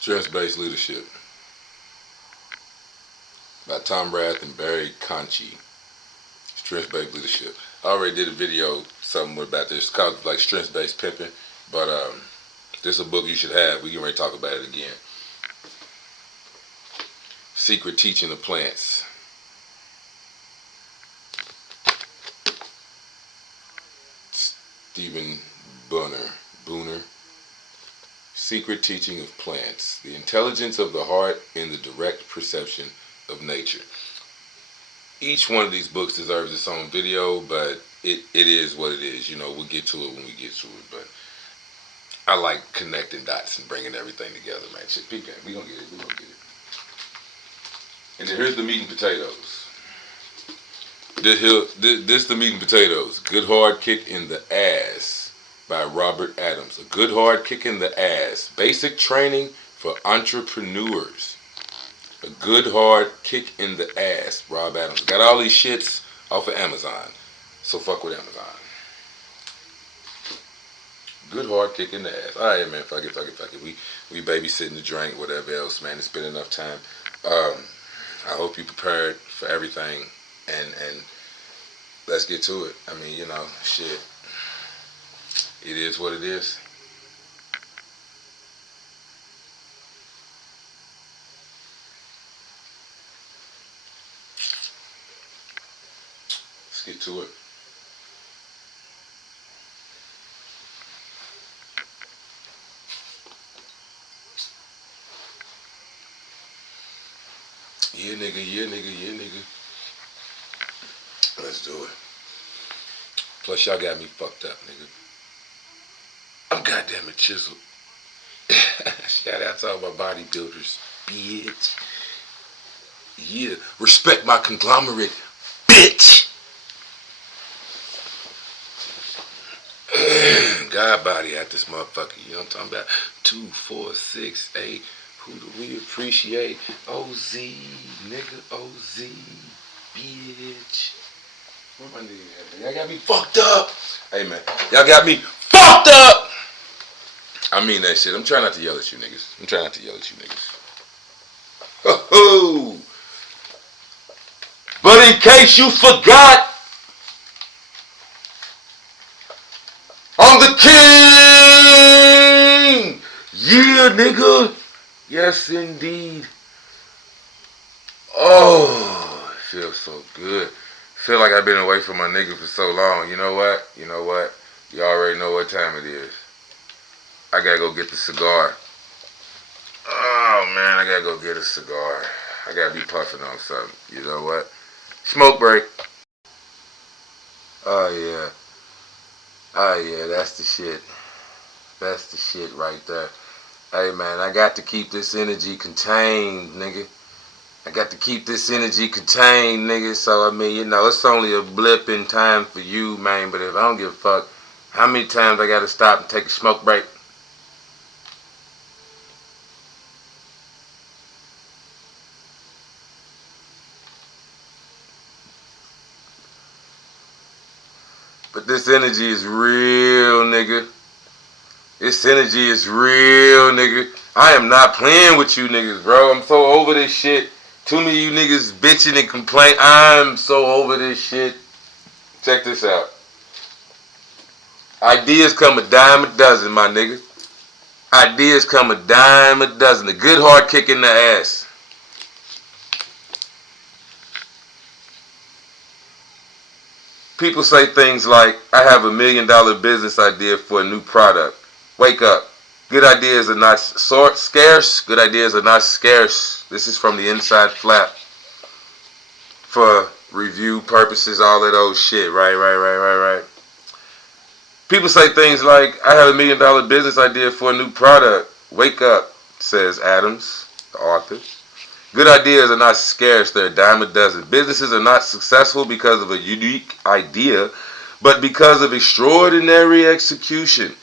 Stress-Based Leadership by Tom Rath and Barry Conchie. Stress-Based Leadership. I already did a video something about this. It's called like Stress-Based Pimping, but this is a book you should have. We can ready to talk about it again. Secret Teaching of Plants. Stephen Booner. Secret Teaching of Plants. The Intelligence of the Heart in the Direct Perception of Nature. Each one of these books deserves its own video, but it is what it is. You know, we'll get to it when we get to it, but I like connecting dots and bringing everything together, man. Shit, peep that. We gonna get it. And then here's the meat and potatoes. This the meat and potatoes. Good Hard Kick in the Ass by Robert Adams. A good hard kick in the ass. Basic training for entrepreneurs. A good hard kick in the ass. Rob Adams. Got all these shits off of Amazon. So fuck with Amazon. Good hard kick in the ass. Alright, man. Fuck it. We babysitting the drink, whatever else, man. It's been enough time. I hope you prepared for everything. And let's get to it. I mean, you know, shit. It is what it is. Let's get to it. Yeah, nigga. Let's do it. Plus, y'all got me fucked up, nigga. I'm goddamn it chiseled. Shout out to all my bodybuilders, bitch. Yeah, respect my conglomerate, bitch. God body at this motherfucker, you know what I'm talking about? 2, 4, 6, 8. Who do we appreciate? OZ, nigga, OZ, bitch. Where my nigga at? Y'all got me fucked up. Hey, man, y'all got me fucked up. I mean that shit. I'm trying not to yell at you niggas. Ho-ho! But in case you forgot, I'm the king! Yeah, nigga! Yes, indeed. Oh, it feels so good. Feel like I've been away from my nigga for so long. You know what? You already know what time it is. I gotta go get the cigar. Oh, man, I gotta go get a cigar. I gotta be puffing on something. You know what? Smoke break. Oh, yeah, that's the shit. That's the shit right there. Hey, man, I got to keep this energy contained, nigga. So, I mean, you know, it's only a blip in time for you, man. But if I don't give a fuck, how many times I gotta stop and take a smoke break? But this energy is real, nigga. I am not playing with you niggas, bro. I'm so over this shit. Too many of you niggas bitching and complain. I'm so over this shit. Check this out. Ideas come a dime a dozen, my nigga. Ideas come a dime a dozen. A good hard kick in the ass. People say things like, I have $1 million business idea for a new product. Wake up. Good ideas are not scarce. Good ideas are not scarce. This is from the inside flap. For review purposes, all of those shit. Right. People say things like, I have $1 million business idea for a new product. Wake up, says Adams, the author. Good ideas are not scarce, they're a dime a dozen. Businesses are not successful because of a unique idea, but because of extraordinary execution.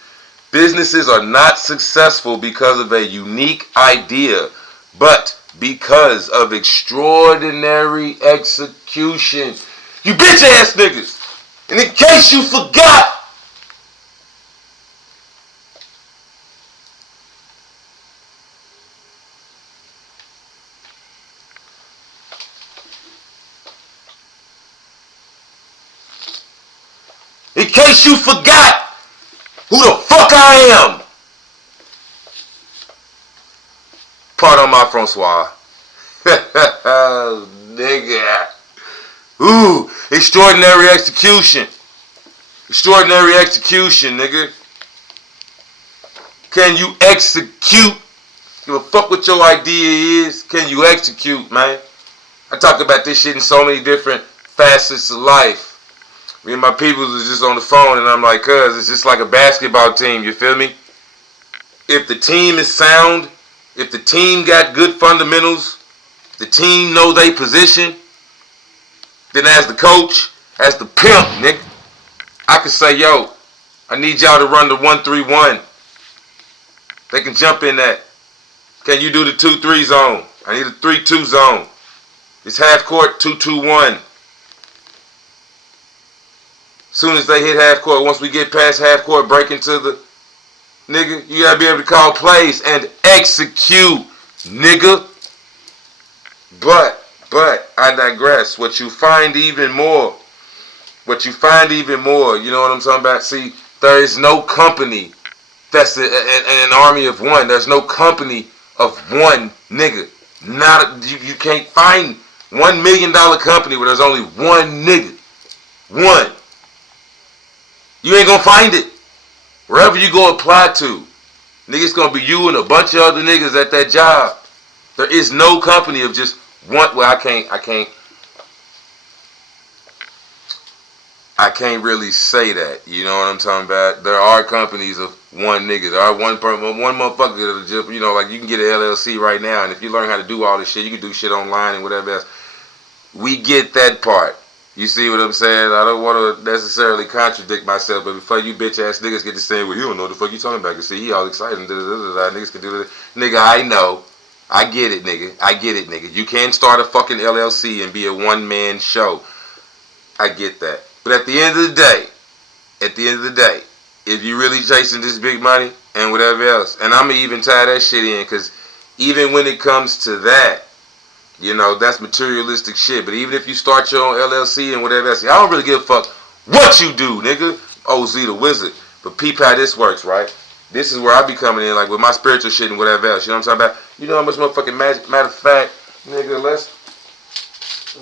Businesses are not successful because of a unique idea, but because of extraordinary execution. You bitch ass niggas! And in case you forgot, In case you forgot who the fuck I am. Pardon my Francois. Nigga. Ooh, extraordinary execution. Extraordinary execution, nigga. Can you execute? Give a fuck what your idea is. Can you execute, man? I talk about this shit in so many different facets of life. Me and my people was just on the phone and I'm like, cuz, it's just like a basketball team, you feel me? If the team is sound, if the team got good fundamentals, the team know they position, then as the coach, as the pimp, nigga, I can say, yo, I need y'all to run the 1-3-1. They can jump in that. Can you do the 2-3 zone? I need a 3-2 zone. It's half court, 2-2-1. Soon as they hit half court, once we get past half court, break into the nigga, you gotta be able to call plays and execute, nigga. But I digress. What you find even more, you know what I'm talking about? See, there is no company that's an army of one. There's no company of one nigga. You can't find $1 million company where there's only one nigga. One. You ain't gonna find it. Wherever you go apply to, nigga, it's gonna be you and a bunch of other niggas at that job. There is no company of just one. Well, I can't really say that. You know what I'm talking about? There are companies of one nigga. There are one motherfucker that'll just, you know, like you can get an LLC right now, and if you learn how to do all this shit, you can do shit online and whatever else. We get that part. You see what I'm saying? I don't want to necessarily contradict myself, but before you bitch ass niggas get to saying, well, you don't know what the fuck you talking about. Cause see, he all excited. Niggas can do that. Nigga, I know. I get it, nigga. You can start a fucking LLC and be a one-man show. I get that. But at the end of the day, if you really chasing this big money and whatever else, and I'm going to even tie that shit in, because even when it comes to that, you know, that's materialistic shit. But even if you start your own LLC and whatever else, I don't really give a fuck what you do, nigga. OZ the Wizard. But peep how this works, right? This is where I be coming in, like with my spiritual shit and whatever else. You know what I'm talking about? You know how much motherfucking magic? Matter of fact, nigga, let's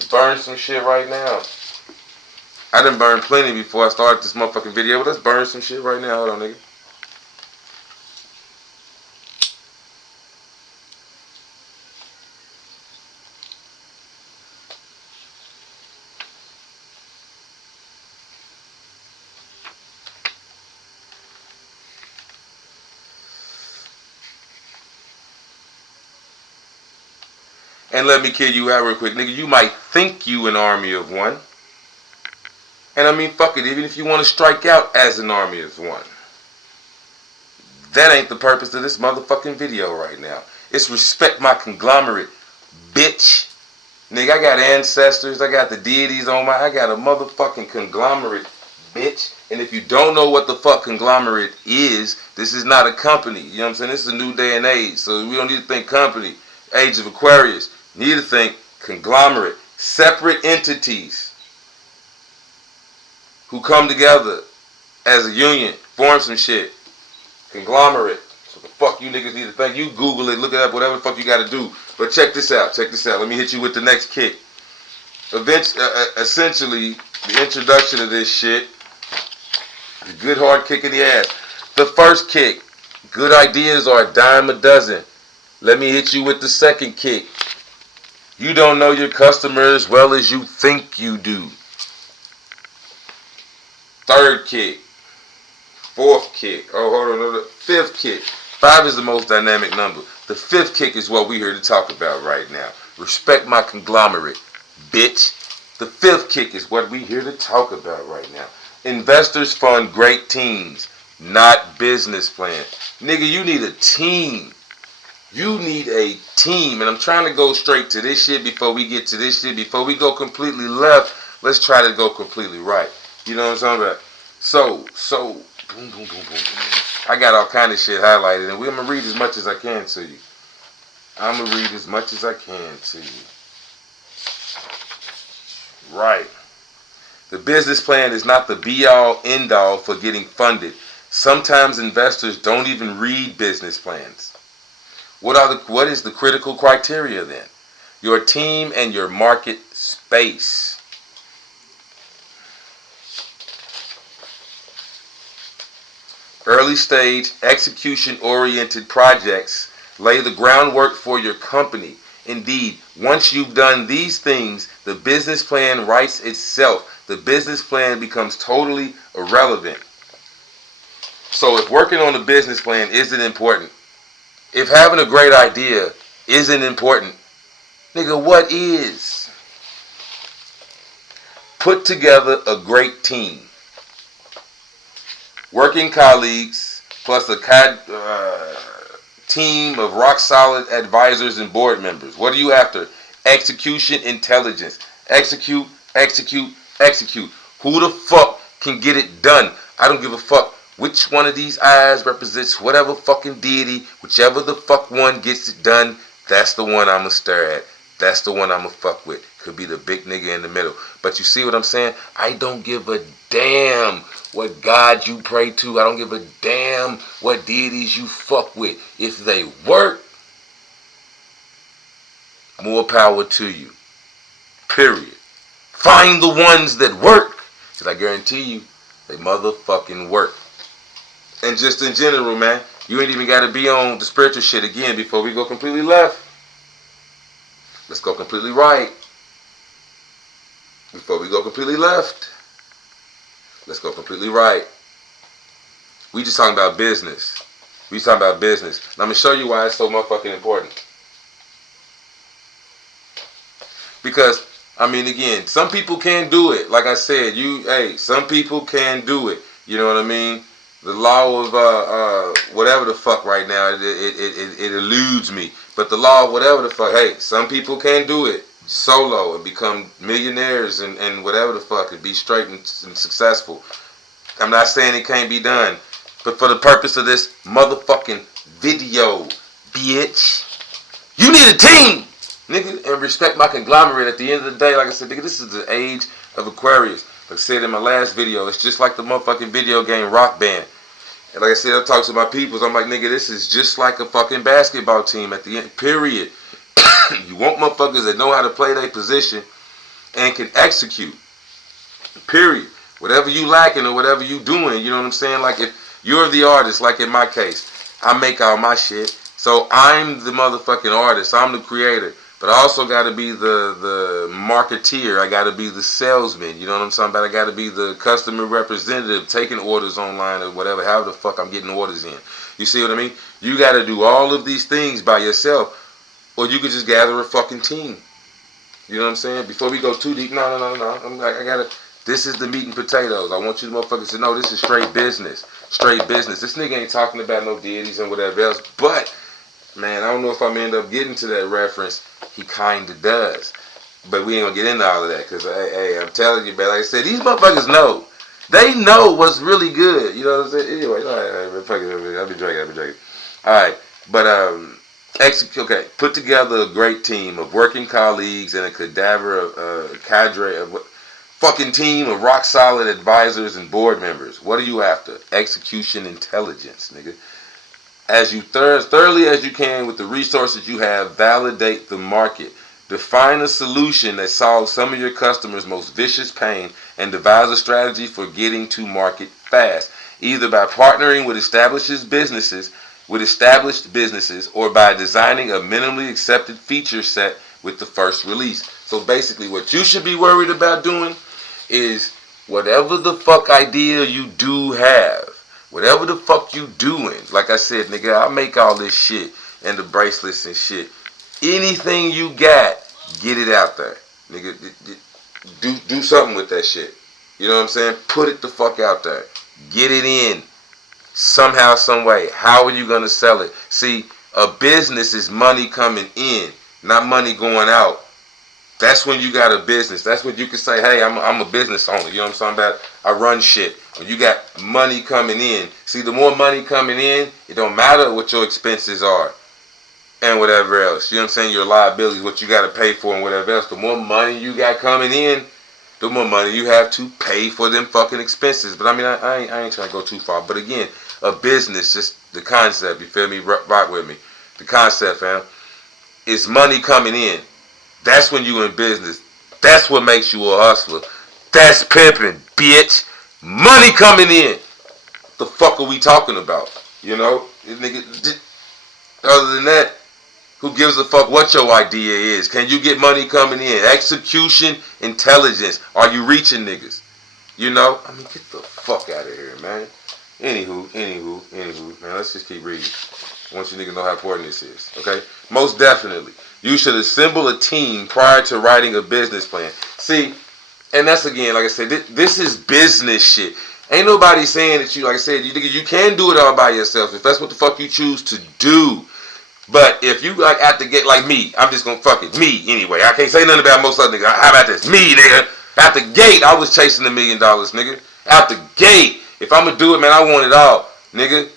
burn some shit right now. I done burned plenty before I started this motherfucking video, but let's burn some shit right now. Hold on, nigga. And let me kill you out real quick, nigga. You might think you an army of one. And I mean, fuck it, even if you want to strike out as an army of one. That ain't the purpose of this motherfucking video right now. It's respect my conglomerate, bitch. Nigga, I got ancestors, I got the deities on I got a motherfucking conglomerate, bitch. And if you don't know what the fuck conglomerate is, this is not a company. You know what I'm saying? This is a new day and age. So we don't need to think company. Age of Aquarius. You need to think conglomerate. Separate entities who come together as a union, form some shit. Conglomerate. So the fuck you niggas need to think. You Google it, look it up, whatever the fuck you gotta do. But check this out. Let me hit you with the next kick. Essentially, the introduction of this shit, the good hard kick in the ass. The first kick, good ideas are a dime a dozen. Let me hit you with the second kick. You don't know your customer as well as you think you do. Third kick. Fourth kick. Oh, hold on. Fifth kick. 5 is the most dynamic number. The fifth kick is what we're here to talk about right now. Respect my conglomerate, bitch. The fifth kick is what we're here to talk about right now. Investors fund great teams, not business plans. Nigga, you need a team. You need a team. And I'm trying to go straight to this shit before we get to this shit. Before we go completely left, let's try to go completely right. You know what I'm talking about? So, boom, boom, boom, boom, boom. I got all kind of shit highlighted, and I'm going to read as much as I can to you. Right. The business plan is not the be-all, end-all for getting funded. Sometimes investors don't even read business plans. What is the critical criteria then? Your team and your market space. Early stage, execution-oriented projects lay the groundwork for your company. Indeed, once you've done these things, the business plan writes itself. The business plan becomes totally irrelevant. So if working on the business plan isn't important, if having a great idea isn't important, nigga, what is? Put together a great team. Working colleagues plus a team of rock-solid advisors and board members. What are you after? Execution intelligence. Execute, execute, execute. Who the fuck can get it done? I don't give a fuck which one of these eyes represents whatever fucking deity. Whichever the fuck one gets it done, that's the one I'ma stare at. That's the one I'ma fuck with. Could be the big nigga in the middle. But you see what I'm saying? I don't give a damn what God you pray to. I don't give a damn what deities you fuck with. If they work, more power to you. Period. Find the ones that work. Because I guarantee you, they motherfucking work. And just in general, man, you ain't even got to be on the spiritual shit again before we go completely left. Let's go completely right. Before we go completely left, let's go completely right. We just talking about business. We just talking about business. And I'm going to show you why it's so motherfucking important. Because, I mean, again, some people can do it. Like I said, some people can do it. You know what I mean? The law of whatever the fuck right now, it eludes me. But the law of whatever the fuck, hey, some people can do it solo and become millionaires and whatever the fuck and be straight and successful. I'm not saying it can't be done. But for the purpose of this motherfucking video, bitch, you need a team, nigga, and respect my conglomerate. At the end of the day, like I said, nigga, this is the age of Aquarius. Like I said in my last video, it's just like the motherfucking video game Rock Band. And like I said, I talk to my peoples. I'm like, nigga, this is just like a fucking basketball team at the end, period. You want motherfuckers that know how to play their position and can execute. Period. Whatever you lacking or whatever you doing, you know what I'm saying? Like if you're the artist, like in my case, I make all my shit. So I'm the motherfucking artist. I'm the creator. But I also got to be the marketeer. I got to be the salesman. You know what I'm talking about? I got to be the customer representative, taking orders online or whatever, however the fuck I'm getting orders in. You see what I mean? You got to do all of these things by yourself. Or you could just gather a fucking team. You know what I'm saying? Before we go too deep, no. I'm like, this is the meat and potatoes. I want you motherfuckers to know this is straight business. Straight business. This nigga ain't talking about no deities and whatever else. But, man, I don't know if I'm end up getting to that reference. He kind of does. But we ain't going to get into all of that. Because, hey, I'm telling you, man, like I said, these motherfuckers know. They know what's really good. You know what I'm saying? Anyway, all right, fuck it. I'll be drinking. All right. But, put together a great team of working colleagues and a cadre of fucking team of rock solid advisors and board members. What are you after? Execution intelligence, nigga. As you thoroughly as you can with the resources you have, validate the market. Define a solution that solves some of your customers' most vicious pain and devise a strategy for getting to market fast, either by partnering with established businesses or by designing a minimally accepted feature set with the first release. So basically what you should be worried about doing is whatever the fuck idea you do have, whatever the fuck you doing, like I said, nigga, I make all this shit and the bracelets and shit. Anything you got, get it out there. Nigga, do something with that shit. You know what I'm saying? Put it the fuck out there. Get it in. Somehow, some way. How are you going to sell it? See, a business is money coming in, not money going out. That's when you got a business. That's when you can say, hey, I'm a business owner. You know what I'm talking about? I run shit. When you got money coming in. See, the more money coming in, it don't matter what your expenses are and whatever else. You know what I'm saying? Your liabilities, what you got to pay for and whatever else. The more money you got coming in, the more money you have to pay for them fucking expenses. But I mean, I ain't trying to go too far. But again, a business, just the concept, you feel me? Rock with me. The concept, fam. It's money coming in. That's when you in business. That's what makes you a hustler. That's pimping, bitch. Money coming in. What the fuck are we talking about? You know? Other than that, who gives a fuck what your idea is? Can you get money coming in? Execution, intelligence. Are you reaching niggas? You know? I mean, get the fuck out of here, man. Anywho, man, let's just keep reading. I want you niggas to know how important this is, okay? Most definitely. You should assemble a team prior to writing a business plan. See, and that's again, like I said, this is business shit. Ain't nobody saying that you, like I said, you can do it all by yourself if that's what the fuck you choose to do. But if you like at the gate, like me, I'm just gonna fuck it. Me, anyway. I can't say nothing about most other niggas. How about this? Me, nigga. At the gate, I was chasing $1 million, nigga. Out the gate. If I'm gonna do it, man, I want it all, nigga.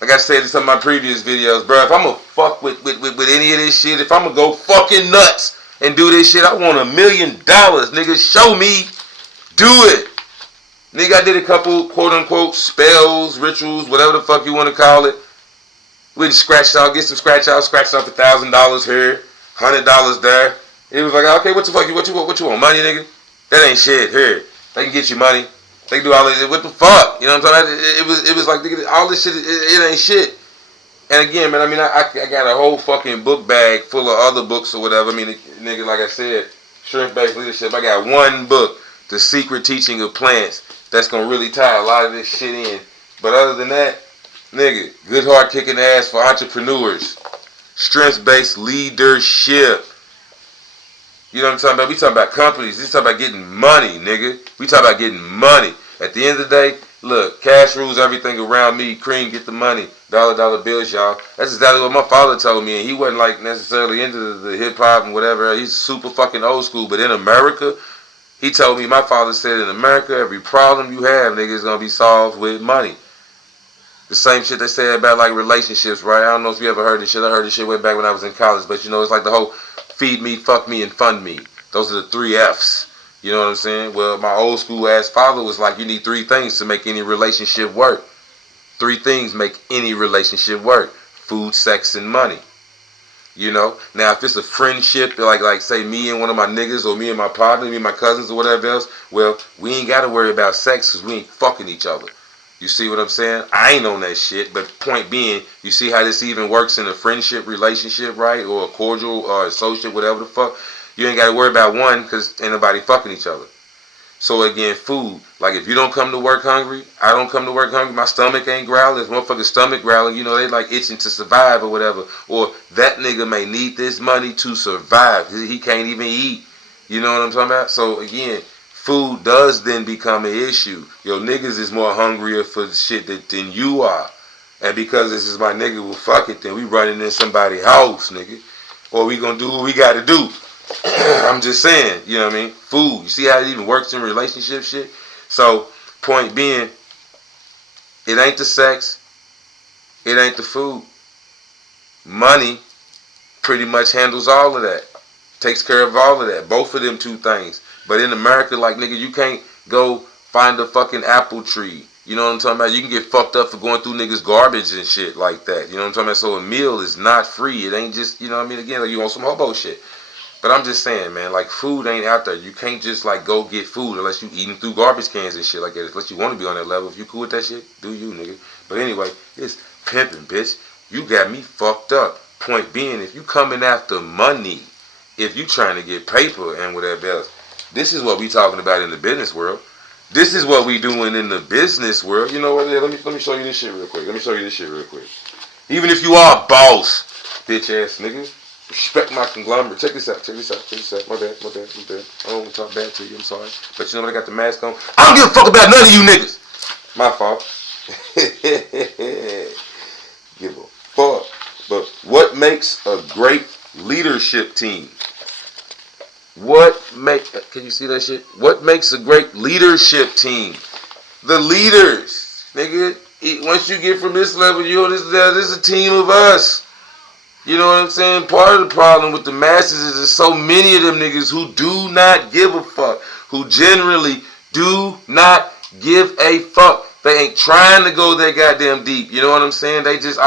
Like I said in some of my previous videos, bro, if I'm gonna fuck with any of this shit, if I'm gonna go fucking nuts and do this shit, I want $1 million, nigga. Show me. Do it. Nigga, I did a couple, quote unquote, spells, rituals, whatever the fuck you want to call it. We just scratched out, get some scratch off $1,000 here, $100 there. It was like, okay, what the fuck, what you want, money, nigga? That ain't shit, here. They can get you money. They can do all this, what the fuck? You know what I'm talking about? It was like, nigga, all this shit, it ain't shit. And again, man, I mean, I got a whole fucking book bag full of other books or whatever. I mean, nigga, like I said, strength-based leadership. I got one book, The Secret Teaching of Plants, that's gonna really tie a lot of this shit in. But other than that, nigga, good hard kicking ass for entrepreneurs. Strength-based leadership. You know what I'm talking about? We talking about companies. We talking about getting money, nigga. We talking about getting money. At the end of the day, look, cash rules everything around me. Cream, get the money. Dollar bills, y'all. That's exactly what my father told me. And he wasn't like necessarily into the hip-hop and whatever. He's super fucking old school. But in America, he told me, my father said, in America, every problem you have, nigga, is going to be solved with money. The same shit they say about like relationships, right? I don't know if you ever heard this shit. I heard this shit way back when I was in college. But you know, it's like the whole feed me, fuck me, and fund me. Those are the 3 F's. You know what I'm saying? Well, my old school ass father was like, you need 3 things to make any relationship work. 3 things make any relationship work. Food, sex, and money. You know? Now, if it's a friendship, like say me and one of my niggas, or me and my partner, me and my cousins, or whatever else, well, we ain't got to worry about sex because we ain't fucking each other. You see what I'm saying? I ain't on that shit, but point being, you see how this even works in a friendship relationship, right? Or a cordial or associate, whatever the fuck. You ain't got to worry about one because ain't nobody fucking each other. So again, food. Like if you don't come to work hungry, I don't come to work hungry, my stomach ain't growling, this motherfucker's stomach growling, you know, they like itching to survive or whatever. Or that nigga may need this money to survive. He can't even eat. You know what I'm talking about? So again, food does then become an issue. Yo, niggas is more hungrier for shit than you are. And because this is my nigga, well, fuck it, then we running in somebody's house, nigga. Or we gonna do what we gotta do. I'm just saying, you know what I mean? Food. You see how it even works in relationship shit? So, point being, it ain't the sex. It ain't the food. Money pretty much handles all of that. Takes care of all of that. Both of them 2 things. But in America, like, nigga, you can't go find a fucking apple tree. You know what I'm talking about? You can get fucked up for going through niggas' garbage and shit like that. You know what I'm talking about? So a meal is not free. It ain't just, you know what I mean? Again, like you want some hobo shit. But I'm just saying, man, like, food ain't out there. You can't just, like, go get food unless you eating through garbage cans and shit like that. Unless you want to be on that level. If you cool with that shit, do you, nigga. But anyway, it's pimping, bitch. You got me fucked up. Point being, if you coming after money, if you trying to get paper and whatever else, this is what we talking about in the business world. This is what we doing in the business world. You know what? Yeah, let me show you this shit real quick. Even if you are a boss, bitch ass nigga. Respect my conglomerate. Check this out. My bad. I don't want to talk bad to you. I'm sorry. But you know what? I got the mask on. I don't give a fuck about none of you niggas. My fault. Give a fuck. But what makes a great leadership team? Can you see that shit? What makes a great leadership team? The leaders. Nigga, once you get from this level, this is a team of us. You know what I'm saying? Part of the problem with the masses is there's so many of them niggas who do not give a fuck. Who generally do not give a fuck. They ain't trying to go that goddamn deep. You know what I'm saying? They just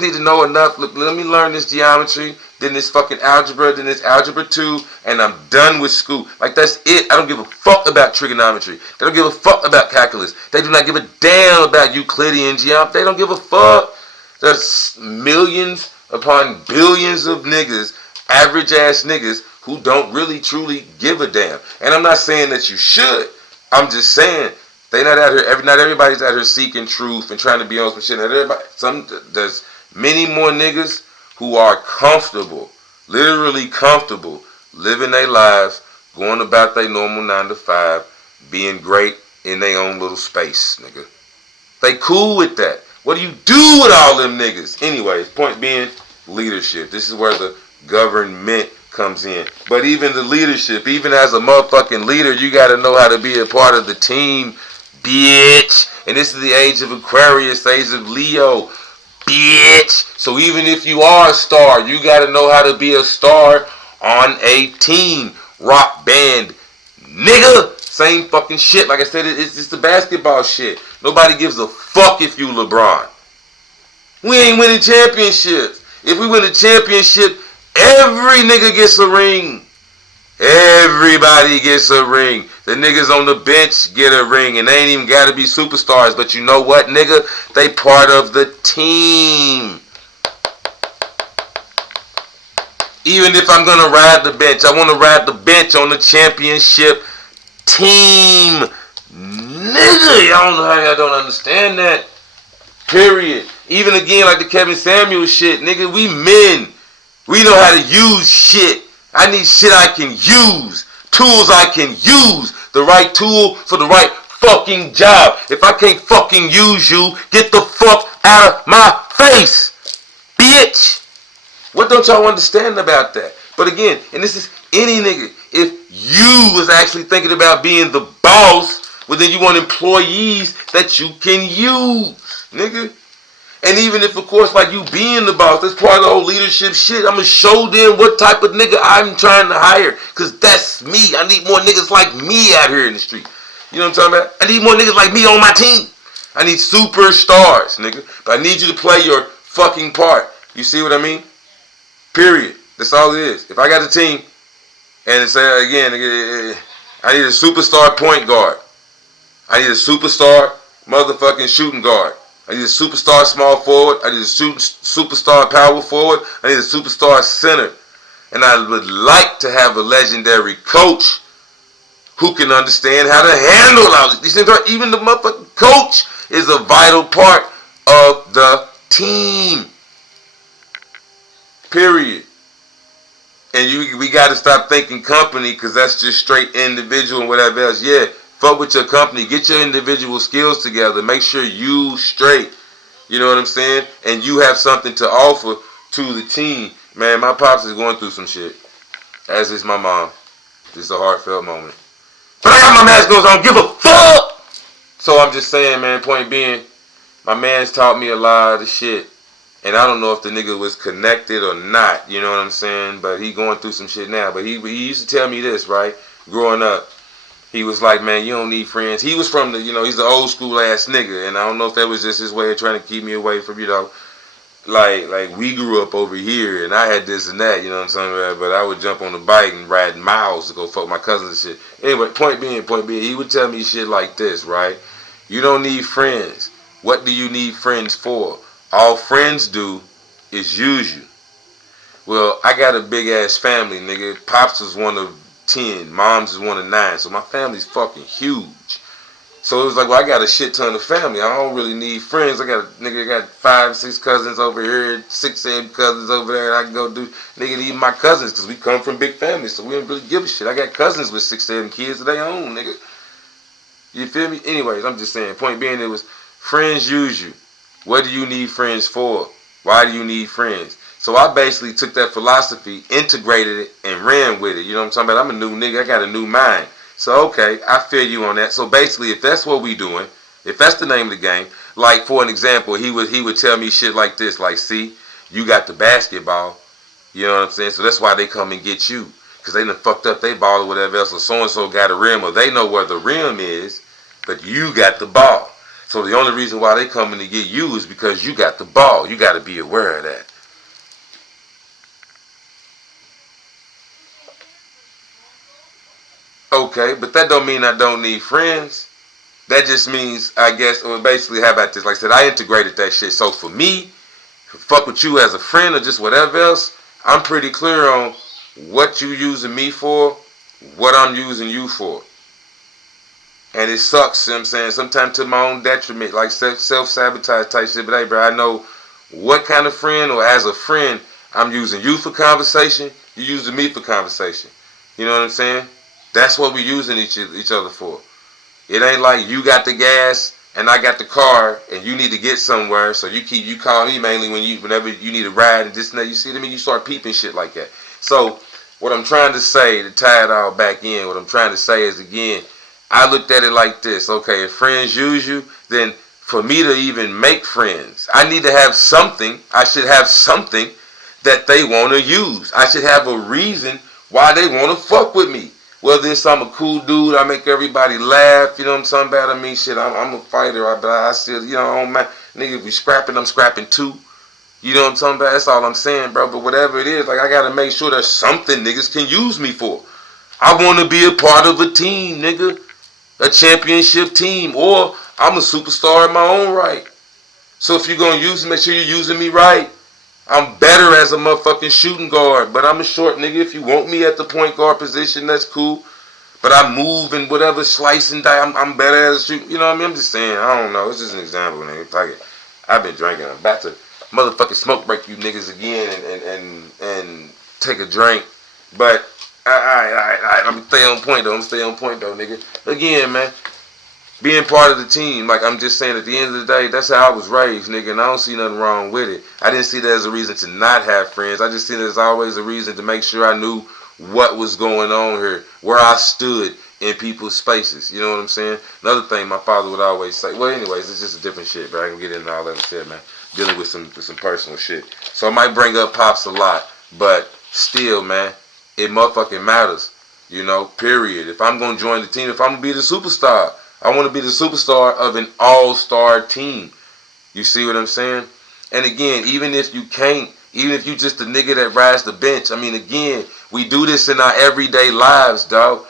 need to know enough. Look, let me learn this geometry, then this fucking algebra, then this algebra 2, and I'm done with school. Like, that's it. I don't give a fuck about trigonometry. They don't give a fuck about calculus. They do not give a damn about Euclidean geometry. They don't give a fuck. There's millions upon billions of niggas, average ass niggas, who don't really truly give a damn. And I'm not saying that you should. I'm just saying they not out here. Not everybody's out here seeking truth and trying to be on some shit. There's many more niggas who are comfortable, literally comfortable, living their lives, going about their normal 9 to 5, being great in their own little space, nigga. They cool with that. What do you do with all them niggas? Anyways, point being, leadership. This is where the government comes in. But even the leadership, even as a motherfucking leader, you got to know how to be a part of the team, bitch. And this is the age of Aquarius, the age of Leo, bitch. So even if you are a star, you got to know how to be a star on a team, rock band, nigga. Same fucking shit. Like I said, it's just the basketball shit. Nobody gives a fuck if you LeBron. We ain't winning championships. If we win a championship, every nigga gets a ring. Everybody gets a ring. The niggas on the bench get a ring, and they ain't even gotta be superstars. But you know what, nigga? They part of the team. Even if I'm gonna ride the bench, I wanna ride the bench on the championship team. Nigga, y'all don't understand that. Period. Even again, like the Kevin Samuels shit, nigga, we men. We know how to use shit. I need shit I can use. Tools I can use. The right tool for the right fucking job. If I can't fucking use you, get the fuck out of my face, bitch. What don't y'all understand about that? But again, and this is any nigga, if you was actually thinking about being the boss, well then you want employees that you can use, nigga. And even if, of course, like you being the boss, that's part of the whole leadership shit. I'm going to show them what type of nigga I'm trying to hire. Because that's me. I need more niggas like me out here in the street. You know what I'm talking about? I need more niggas like me on my team. I need superstars, nigga. But I need you to play your fucking part. You see what I mean? Period. That's all it is. If I got a team, and it's again, I need a superstar point guard. I need a superstar motherfucking shooting guard. I need a superstar small forward. I need a superstar power forward. I need a superstar center. And I would like to have a legendary coach who can understand how to handle all these things. Even the motherfucking coach is a vital part of the team. Period. And we got to stop thinking company, because that's just straight individual and whatever else. Yeah. Fuck with your company. Get your individual skills together. Make sure you straight. You know what I'm saying? And you have something to offer to the team. Man, my pops is going through some shit. As is my mom. This is a heartfelt moment. But I got my mask on. Give a fuck! So I'm just saying, man, point being, my man's taught me a lot of shit. And I don't know if the nigga was connected or not. You know what I'm saying? But he going through some shit now. But he used to tell me this, right? Growing up. He was like, man, you don't need friends. He was from the, he's the old school ass nigga. And I don't know if that was just his way of trying to keep me away from, like we grew up over here and I had this and that, you know what I'm saying? But I would jump on the bike and ride miles to go fuck my cousins and shit. Anyway, point being, he would tell me shit like this, right? You don't need friends. What do you need friends for? All friends do is use you. Well, I got a big ass family, nigga. Pops was one of 10, mom's is one of 9, so my family's fucking huge. So it was like, well, I got a shit ton of family. I don't really need friends. I got 5, 6 cousins over here, 6, 7 cousins over there, and I can go do, nigga, even my cousins, because we come from big families, so we don't really give a shit. I got cousins with 6, 7 kids of their own, nigga. You feel me? Anyways, I'm just saying, point being, it was, friends use you. What do you need friends for? Why do you need friends? So I basically took that philosophy, integrated it, and ran with it. You know what I'm talking about? I'm a new nigga. I got a new mind. So, okay, I feel you on that. So basically, if that's what we doing, if that's the name of the game, like, for an example, he would tell me shit like this, like, see, You got the basketball. You know what I'm saying? So that's why they come and get you. Because they done fucked up their ball or whatever else. Or so-and-so got a rim. Or they know where the rim is. But you got the ball. So the only reason why they coming to get you is because you got the ball. You got to be aware of that. Okay, but that don't mean I don't need friends. That just means, I guess, or basically, how about this? Like I said, I integrated that shit. So for me, fuck with you as a friend or just whatever else, I'm pretty clear on what you using me for, what I'm using you for. And it sucks, you know what I'm saying? Sometimes to my own detriment, like self-sabotage type shit. But hey, bro, I know what kind of friend or as a friend, I'm using you for conversation, you using me for conversation. You know what I'm saying? That's what we using each other for. It ain't like you got the gas and I got the car and you need to get somewhere, so you call me mainly whenever you need a ride and this and that. You see what I mean? You start peeping shit like that. So what I'm trying to say, to tie it all back in, what I'm trying to say is, again, I looked at it like this. Okay, if friends use you, then for me to even make friends, I need to have something. I should have something that they want to use. I should have a reason why they want to fuck with me. Whether it's I'm a cool dude, I make everybody laugh, you know what I'm talking about? I mean, shit, I'm a fighter, but I still, you know, nigga, if we scrapping, I'm scrapping too. You know what I'm talking about? That's all I'm saying, bro. But whatever it is, like, I gotta make sure there's something niggas can use me for. I want to be a part of a team, nigga. A championship team. Or I'm a superstar in my own right. So if you're gonna use me, make sure you're using me right. I'm better as a motherfucking shooting guard, but I'm a short nigga. If you want me at the point guard position, that's cool. But I move and whatever, slice and die. I'm better as a shooting. You know what I mean? I'm just saying. I don't know. It's just an example, nigga. Fuck it. I've been drinking. I'm about to motherfucking smoke break you niggas again and take a drink. But I'm gonna stay on point though. Nigga. Again, man. Being part of the team, like I'm just saying, at the end of the day, that's how I was raised, nigga, and I don't see nothing wrong with it. I didn't see that as a reason to not have friends. I just seen it as always a reason to make sure I knew what was going on here, where I stood in people's spaces. You know what I'm saying? Another thing my father would always say, well, anyways, it's just a different shit, but I can get into all that shit, man. Dealing with some personal shit. So I might bring up Pops a lot, but still, man, it motherfucking matters. You know, period. If I'm going to join the team, if I'm going to be the superstar, I want to be the superstar of an all-star team. You see what I'm saying? And again, even if you can't, even if you just a nigga that rides the bench, I mean, again, we do this in our everyday lives, dog.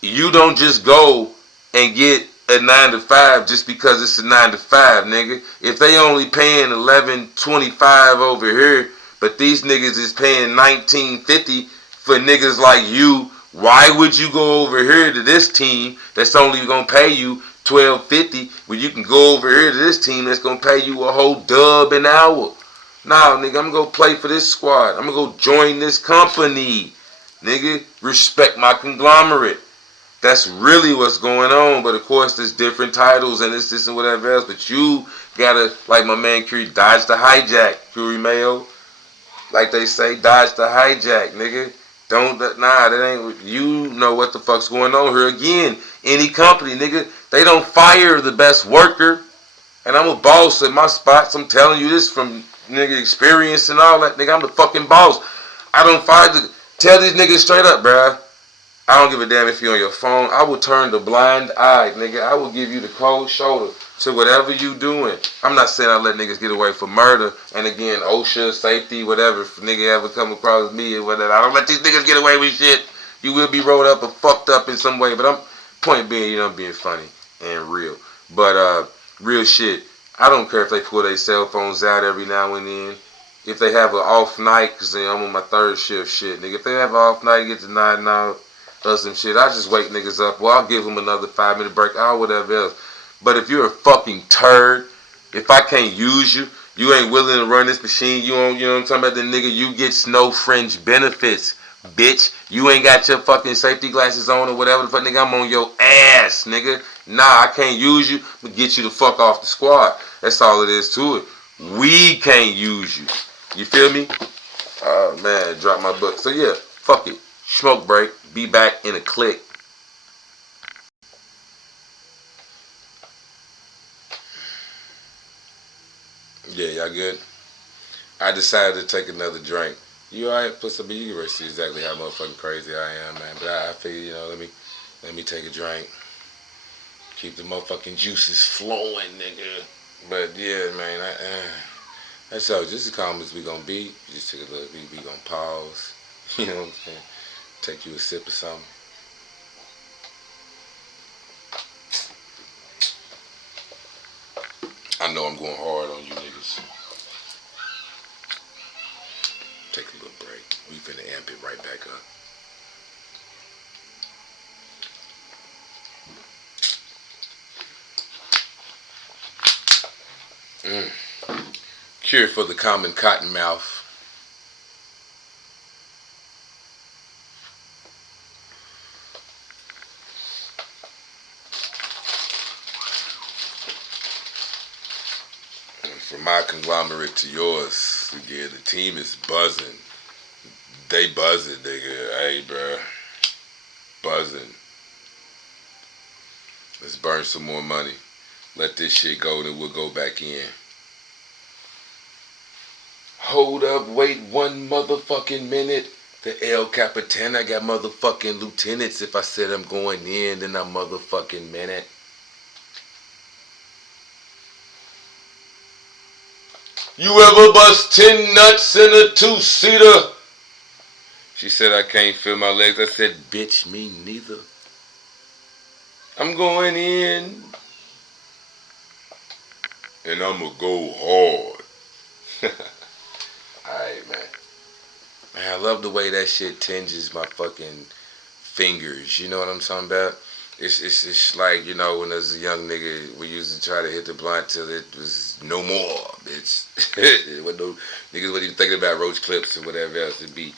You don't just go and get a 9 to 5 just because it's a 9 to 5, nigga. If they only paying 11.25 over here, but these niggas is paying 19.50 for niggas like you, why would you go over here to this team that's only gonna pay you $12.50 when you can go over here to this team that's gonna pay you a whole dub an hour? Nah, nigga, I'm gonna go play for this squad. I'm gonna go join this company. Nigga, respect my conglomerate. That's really what's going on. But of course, there's different titles and this and whatever else. But you gotta, like my man Curry, dodge the hijack, Curry Mayo. Like they say, dodge the hijack, nigga. Don't, nah, that ain't, you know what the fuck's going on here. Again, any company, nigga, they don't fire the best worker. And I'm a boss at my spots. I'm telling you this from, nigga, experience and all that. Nigga, I'm the fucking boss. I don't fire the, tell these niggas straight up, bruh. I don't give a damn if you're on your phone. I will turn the blind eye, nigga. I will give you the cold shoulder to whatever you doing. I'm not saying I let niggas get away for murder. And again, OSHA, safety, whatever. If a nigga ever come across me or whatever, I don't let these niggas get away with shit. You will be rolled up or fucked up in some way. But I'm, point being, you know, I'm being funny and real. But real shit. I don't care if they pull their cell phones out every now and then. If they have an off night, because I'm on my third shift shit, nigga. If they have an off night, get to 9 out. Or some shit, I just wake niggas up. Well, I'll give them another 5-minute break, or whatever else. But if you're a fucking turd, if I can't use you, you ain't willing to run this machine, you know what I'm talking about, then nigga, you get no fringe benefits, bitch. You ain't got your fucking safety glasses on or whatever the fuck, nigga, I'm on your ass, nigga. Nah, I can't use you, but get you the fuck off the squad. That's all it is to it. We can't use you. You feel me? Oh, man, drop my book. So, yeah, fuck it. Smoke break. Be back in a click. Yeah, y'all good? I decided to take another drink. You alright? Put some. You can see exactly how motherfucking crazy I am, man. But I figure, let me take a drink. Keep the motherfucking juices flowing, nigga. But yeah, man, that's all. Just as calm as we gonna be. Just take a look. We gonna pause. You know what I'm saying? Take you a sip of something. I know I'm going hard on you niggas. Take a little break. We finna amp it right back up. Cure for the common cottonmouth. From my conglomerate to yours, again, the team is buzzing. They buzzing, nigga. Hey, bruh. Buzzing. Let's burn some more money. Let this shit go, then we'll go back in. Hold up, wait one motherfucking minute. The El Capitan, I got motherfucking lieutenants. If I said I'm going in, then I'm motherfucking minute. You ever bust 10 nuts in a 2-seater? She said I can't feel my legs. I said, bitch, me neither. I'm going in. And I'ma go hard. Alright, man. Man, I love the way that shit tinges my fucking fingers. You know what I'm talking about? It's like, when as a young nigga, we used to try to hit the blunt till it was no more, bitch. Niggas wasn't even thinking about roach clips or whatever else. It'd be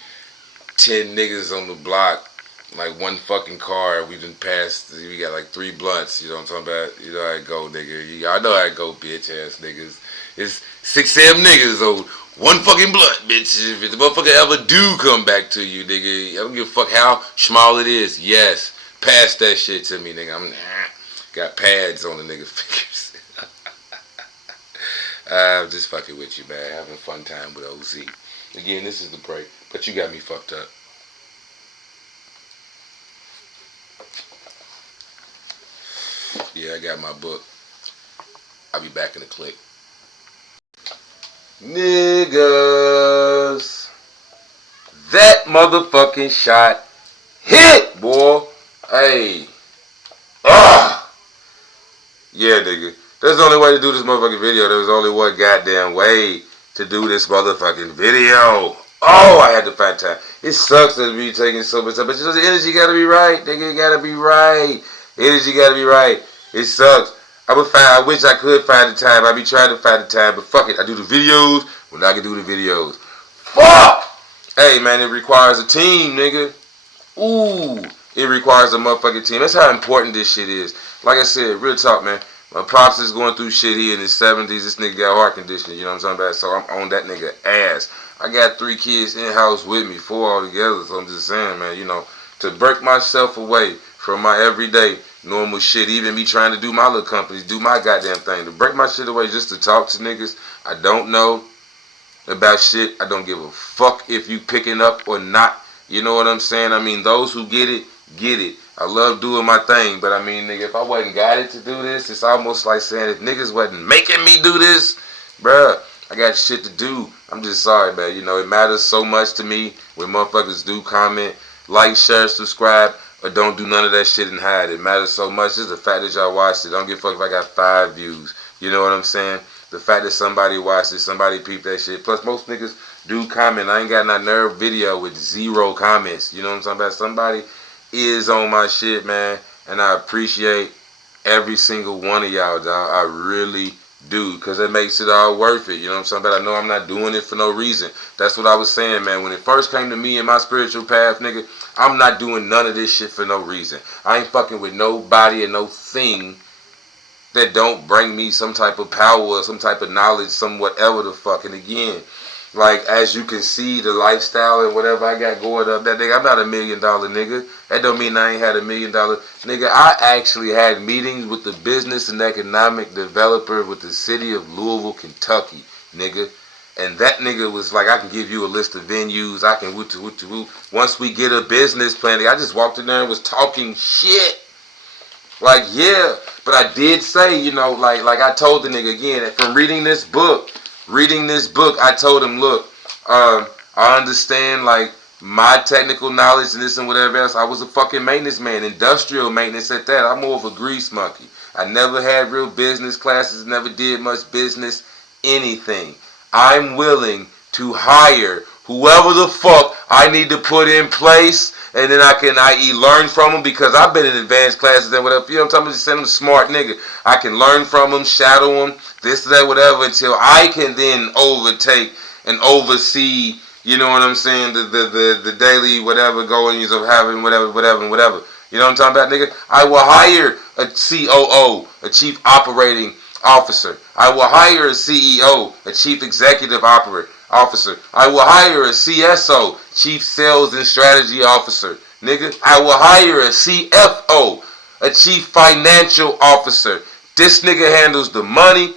10 niggas on the block, like one fucking car. We done passed, we got like 3 blunts, you know what I'm talking about? You know how it go, nigga. Y'all know how it go, bitch ass niggas. It's 6-7 niggas on one fucking blunt, bitch. If the motherfucker ever do come back to you, nigga, I don't give a fuck how small it is. Yes. Pass that shit to me, nigga. I'm got pads on the nigga fingers. I'm just fucking with you, man. Having a fun time with OZ. Again, this is the break, but you got me fucked up. Yeah, I got my book. I'll be back in a click. Niggas, that motherfucking shot hit, boy. Hey. Yeah, nigga. That's the only way to do this motherfucking video. There was only one goddamn way to do this motherfucking video. Oh, I had to find time. It sucks to be taking so much time, but the energy gotta be right, nigga. It gotta be right. Energy gotta be right. It sucks. I wish I could find the time. I be trying to find the time, but fuck it. I do the videos when I can do the videos. Fuck! Hey, man, it requires a team, nigga. Ooh, it requires a motherfucking team. That's how important this shit is. Like I said, real talk, man. My pops is going through shit. He in his 70s. This nigga got heart conditioning. You know what I'm talking about? So I'm on that nigga ass. I got 3 kids in house with me, 4 altogether. So I'm just saying, man, to break myself away from my everyday normal shit, even me trying to do my little companies, do my goddamn thing, to break my shit away just to talk to niggas I don't know about shit. I don't give a fuck if you picking up or not. You know what I'm saying? I mean, those who get it, get it. I love doing my thing, but I mean, nigga, if I wasn't guided to do this, it's almost like saying if niggas wasn't making me do this, bruh, I got shit to do. I'm just sorry, man. It matters so much to me when motherfuckers do comment, like, share, subscribe, or don't do none of that shit and hide. It matters so much. Just the fact that y'all watched it. Don't give a fuck if I got 5 views. You know what I'm saying? The fact that somebody watched it, somebody peeped that shit. Plus, most niggas do comment. I ain't got no nerve video with 0 comments. You know what I'm talking about? Somebody is on my shit, man. And I appreciate every single one of y'all, dog. I really do. Because it makes it all worth it. You know what I'm saying? But I know I'm not doing it for no reason. That's what I was saying, man. When it first came to me in my spiritual path, nigga, I'm not doing none of this shit for no reason. I ain't fucking with nobody and no thing that don't bring me some type of power or some type of knowledge, some whatever the fuck. And again, like, as you can see, the lifestyle and whatever I got going up, that nigga, I'm not $1 million nigga. That don't mean I ain't had $1 million. Nigga, I actually had meetings with the business and economic developer with the city of Louisville, Kentucky, nigga. And that nigga was like, I can give you a list of venues. I can woo. Once we get a business plan, I just walked in there and was talking shit. Like, yeah. But I did say, you know, like I told the nigga again, from reading this book, I told him, look, I understand, like, my technical knowledge and this and whatever else. I was a fucking maintenance man, industrial maintenance at that. I'm more of a grease monkey. I never had real business classes, never did much business, anything. I'm willing to hire whoever the fuck I need to put in place, and then I can, i.e., learn from them, because I've been in advanced classes and whatever. You know what I'm talking about? Just send them smart nigga. I can learn from them, shadow them, this, that, whatever, until I can then overtake and oversee, you know what I'm saying, the daily whatever goings of having whatever. You know what I'm talking about, nigga? I will hire a COO, a Chief Operating Officer. I will hire a CEO, a Chief Executive Officer. I will hire a CSO, Chief Sales and Strategy Officer. Nigga, I will hire a CFO, a Chief Financial Officer. This nigga handles the money.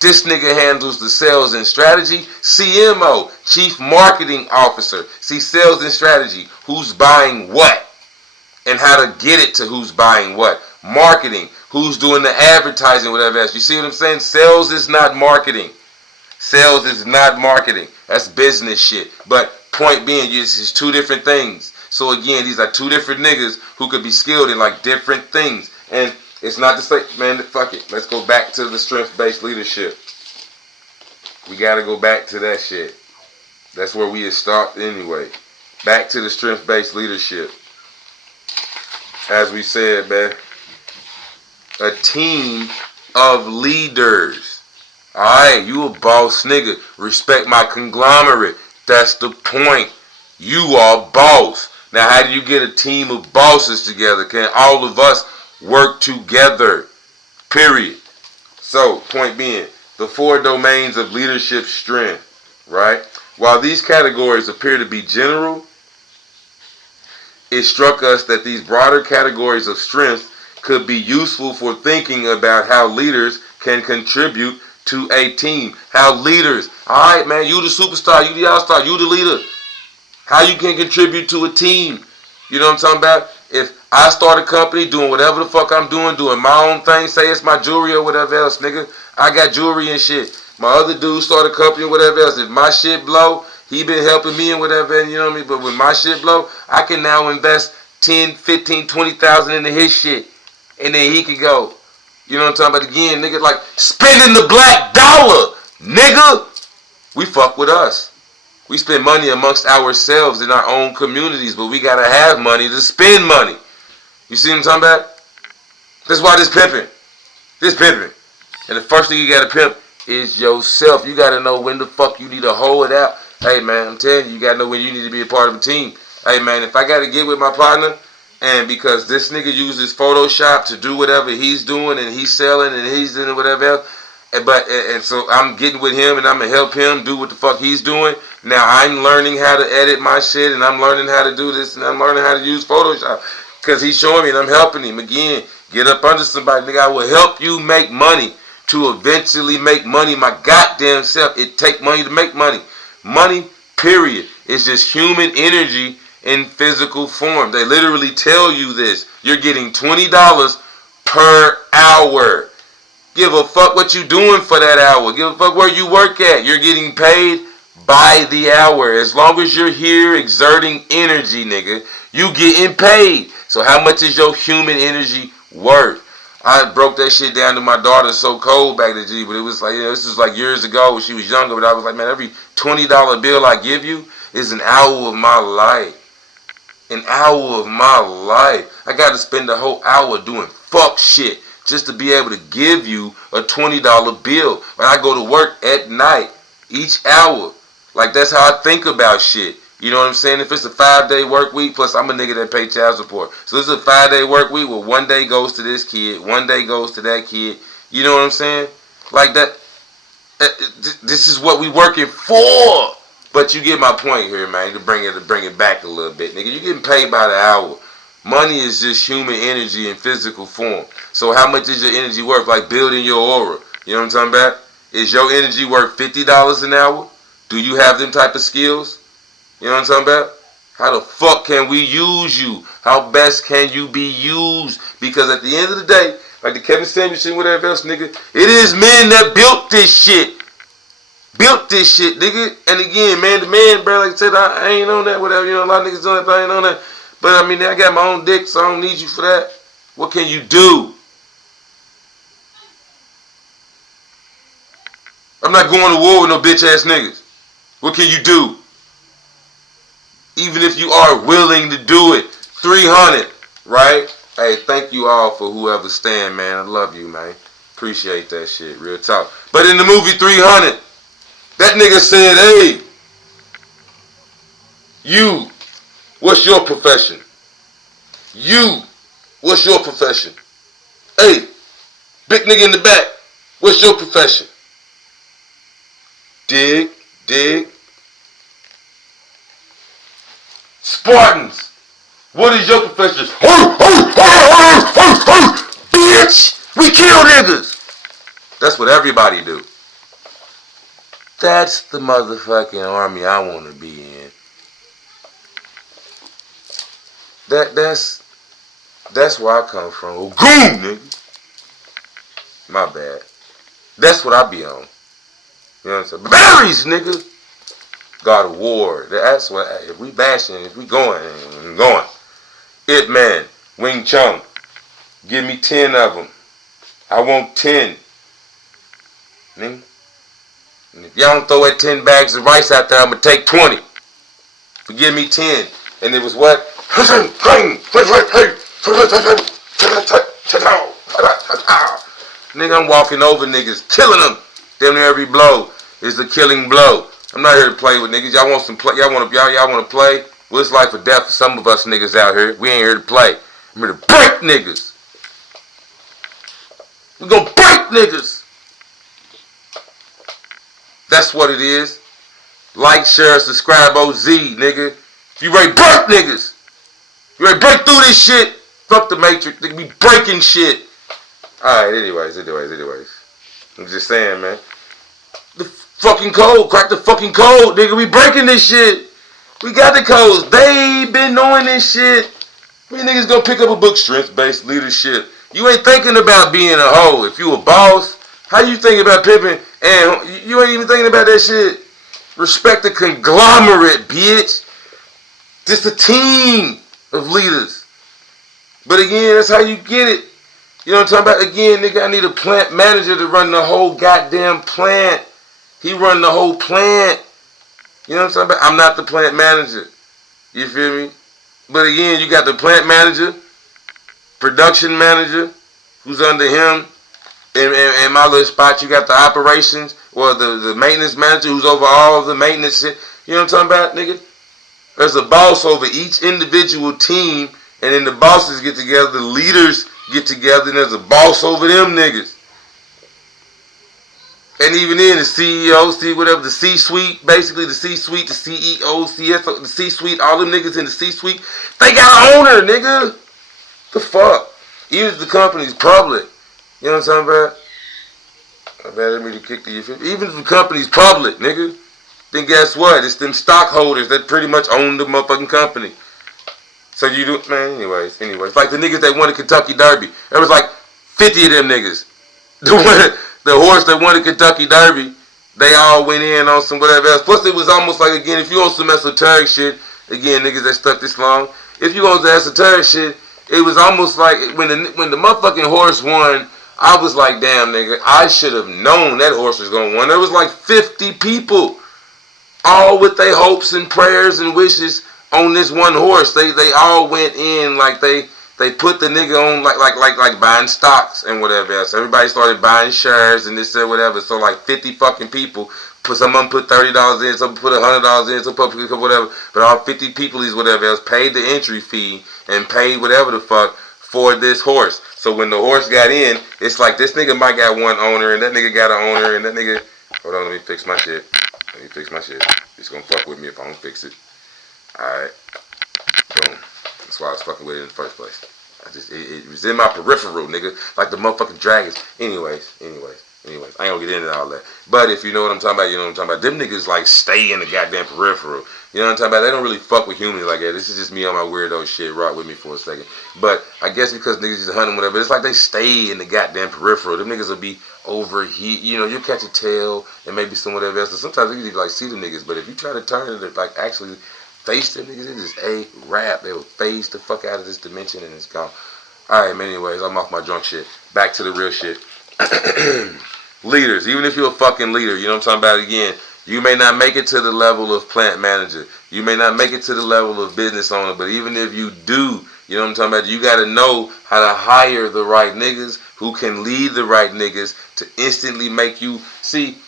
This nigga handles the sales and strategy. CMO, Chief Marketing Officer. See, sales and strategy. Who's buying what? And how to get it to who's buying what. Marketing. Who's doing the advertising, whatever else. You see what I'm saying? Sales is not marketing. Sales is not marketing. That's business shit. But point being, it's two different things. So again, these are two different niggas who could be skilled in like different things. And it's not to say, man, fuck it. Let's go back to the strength-based leadership. We got to go back to that shit. That's where we had stopped anyway. Back to the strength-based leadership. As we said, man, a team of leaders. Alright, you a boss nigga. Respect my conglomerate. That's the point. You are boss. Now, how do you get a team of bosses together? Can all of us work together? Period. So, point being, the 4 domains of leadership strength, right? While these categories appear to be general, it struck us that these broader categories of strength could be useful for thinking about how leaders can contribute to a team. How leaders, alright man, you the superstar, you the all-star, you the leader. How you can contribute to a team. You know what I'm talking about? If I start a company doing whatever the fuck I'm doing my own thing, say it's my jewelry or whatever else, nigga. I got jewelry and shit. My other dude start a company or whatever else. If my shit blow, he been helping me and whatever, and you know what I mean? But when my shit blow, I can now invest 10, 15, 20,000 into his shit. And then he can go. You know what I'm talking about? Again, nigga, like spending the black dollar, nigga. We fuck with us. We spend money amongst ourselves in our own communities, but we gotta have money to spend money. You see what I'm talking about? That's why this pimping. And the first thing you gotta pimp is yourself. You gotta know when the fuck you need to hold it out. Hey man, I'm telling you, you gotta know when you need to be a part of a team. Hey man, if I gotta get with my partner, and because this nigga uses Photoshop to do whatever he's doing, and he's selling, and he's doing whatever else, and so I'm getting with him, and I'm gonna help him do what the fuck he's doing. Now I'm learning how to edit my shit, and I'm learning how to do this, and I'm learning how to use Photoshop, because he's showing me, and I'm helping him. Again, get up under somebody, nigga. I will help you make money to eventually make money my goddamn self. It take money to make money. Money, period. It's just human energy in physical form. They literally tell you this. You're getting $20 per hour. Give a fuck what you doing for that hour. Give a fuck where you work at. You're getting paid by the hour. As long as you're here exerting energy, nigga, you getting paid. So how much is your human energy worth? I broke that shit down to my daughter so cold back to G, but it was like, this was like years ago when she was younger, but I was like, man, every $20 bill I give you is an hour of my life. An hour of my life. I got to spend the whole hour doing fuck shit just to be able to give you a $20 bill. When I go to work at night, each hour. Like, that's how I think about shit. You know what I'm saying? If it's a 5-day work week, plus I'm a nigga that pay child support. So this is a 5-day work week where 1 day goes to this kid, 1 day goes to that kid. You know what I'm saying? Like that. This is what we working for. But you get my point here, man. To bring it back a little bit, nigga. You're getting paid by the hour. Money is just human energy in physical form. So how much is your energy worth? Like building your aura. You know what I'm talking about? Is your energy worth $50 an hour? Do you have them type of skills? You know what I'm talking about? How the fuck can we use you? How best can you be used? Because at the end of the day, like the Kevin Samuels and whatever else, nigga, it is men that built this shit. Built this shit, nigga. And again, man, the man, bro, like I said, I ain't on that, whatever. You know, a lot of niggas doing that, but I ain't on that. But I mean, I got my own dick, so I don't need you for that. What can you do? I'm not going to war with no bitch ass niggas. What can you do? Even if you are willing to do it. 300, right? Hey, thank you all for whoever stand, man. I love you, man. Appreciate that shit. Real talk. But in the movie 300, that nigga said, hey, you, what's your profession? You, what's your profession? Hey, big nigga in the back, what's your profession? Dig. Spartans, what is your profession? Bitch, we kill niggas. That's what everybody do. That's the motherfucking army I want to be in. That's where I come from. Goon, nigga. My bad. That's what I be on. You know what I'm saying? Berries, nigga. God of War. That's what. If we bashing, if we going. It man, Wing Chun. Give me 10 of them. I want 10. Nigga. And if y'all don't throw that 10 bags of rice out there, I'm gonna take 20. But give me 10. And it was what? Nigga, I'm walking over niggas, killing them. Damn near every blow is a killing blow. I'm not here to play with niggas. Y'all want some play? Y'all want to play? Well, it's life or death for some of us niggas out here. We ain't here to play. I'm here to break niggas. We gonna break niggas. That's what it is. Like, share, subscribe, OZ, nigga. If you ready to break niggas, you ready to break through this shit? Fuck the Matrix. Nigga, we breaking shit. Alright, anyways. I'm just saying, man. The fucking code. Crack the fucking code, nigga. We breaking this shit. We got the codes. They been knowing this shit. We niggas gonna pick up a book, strength-based leadership. You ain't thinking about being a hoe. If you a boss, how you thinking about pimping? And you ain't even thinking about that shit. Respect the conglomerate, bitch. Just a team of leaders. But again, that's how you get it. You know what I'm talking about? Again, nigga, I need a plant manager to run the whole goddamn plant. He run the whole plant. You know what I'm talking about? I'm not the plant manager. You feel me? But again, you got the plant manager, production manager, who's under him. In my little spot, you got the operations, or the maintenance manager who's over all of the maintenance shit. You know what I'm talking about, nigga? There's a boss over each individual team, and then the bosses get together, the leaders get together, and there's a boss over them niggas. And even then, the CEO, the C-suite, basically the C-suite, the CEO, CFO, the C-suite, all them niggas in the C-suite, they got an owner, nigga. The fuck? Even if the company's public, you know what I'm talking about? I better me to kick the even if the company's public, nigga, then guess what? It's them stockholders that pretty much own the motherfucking company. So you do, man, anyways. Like the niggas that won the Kentucky Derby. There was like 50 of them niggas. The horse that won the Kentucky Derby, they all went in on some whatever else. Plus it was almost like, again, if you on some esoteric shit, again, niggas that stuck this long, if you on some esoteric shit, it was almost like when the motherfucking horse won, I was like, damn, nigga, I should have known that horse was going to win. There was like 50 people, all with their hopes and prayers and wishes on this one horse. They all went in like they put the nigga on like buying stocks and whatever else. Everybody started buying shares and this and whatever. So like 50 fucking people. Some of them put $30 in, some put $100 in, some put whatever. But all 50 people, these whatever else, paid the entry fee and paid whatever the fuck for this horse. So when the horse got in, it's like this nigga might got one owner and that nigga got an owner and that nigga. Hold on, let me fix my shit. It's gonna fuck with me if I don't fix it. Alright. Boom. That's why I was fucking with it in the first place. It was in my peripheral, nigga. Like the motherfucking dragons. Anyways. Anyways, I ain't gonna get into all that. But if you know what I'm talking about, you know what I'm talking about. Them niggas like stay in the goddamn peripheral. You know what I'm talking about? They don't really fuck with humans like that. This is just me on my weirdo shit. Rock with me for a second. But I guess because niggas just hunt them, whatever, it's like they stay in the goddamn peripheral. Them niggas will be overheat. You know, you'll catch a tail and maybe some whatever else. And sometimes you can like see the niggas. But if you try to turn it, like actually face them niggas, it is a rap. They will phase the fuck out of this dimension and it's gone. Alright, man, anyways, I'm off my drunk shit. Back to the real shit. Leaders, even if you're a fucking leader, you know what I'm talking about again, you may not make it to the level of plant manager. You may not make it to the level of business owner, but even if you do, you know what I'm talking about, you got to know how to hire the right niggas who can lead the right niggas to instantly make you, see,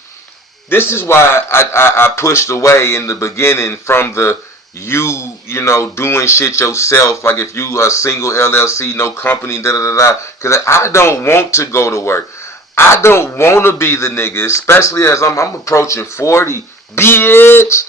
this is why I pushed away in the beginning from the you know, doing shit yourself, like if you a single LLC, no company, da da da da, because I don't want to go to work. I don't want to be the nigga, especially as I'm approaching 40. Bitch,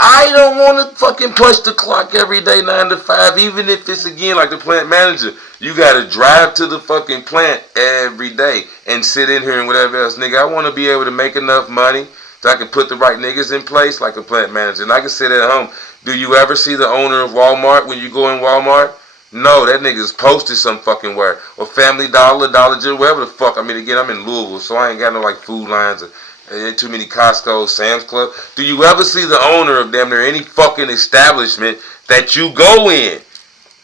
I don't want to fucking punch the clock every day 9 to 5, even if it's again like the plant manager. You got to drive to the fucking plant every day and sit in here and whatever else. Nigga, I want to be able to make enough money so I can put the right niggas in place like a plant manager. And I can sit at home. Do you ever see the owner of Walmart when you go in Walmart? No, that nigga's posted some fucking where. Or Family Dollar, Dollar General, wherever the fuck. I mean, again, I'm in Louisville, so I ain't got no like food lines or ain't too many Costco, Sam's Club. Do you ever see the owner of damn near any fucking establishment that you go in?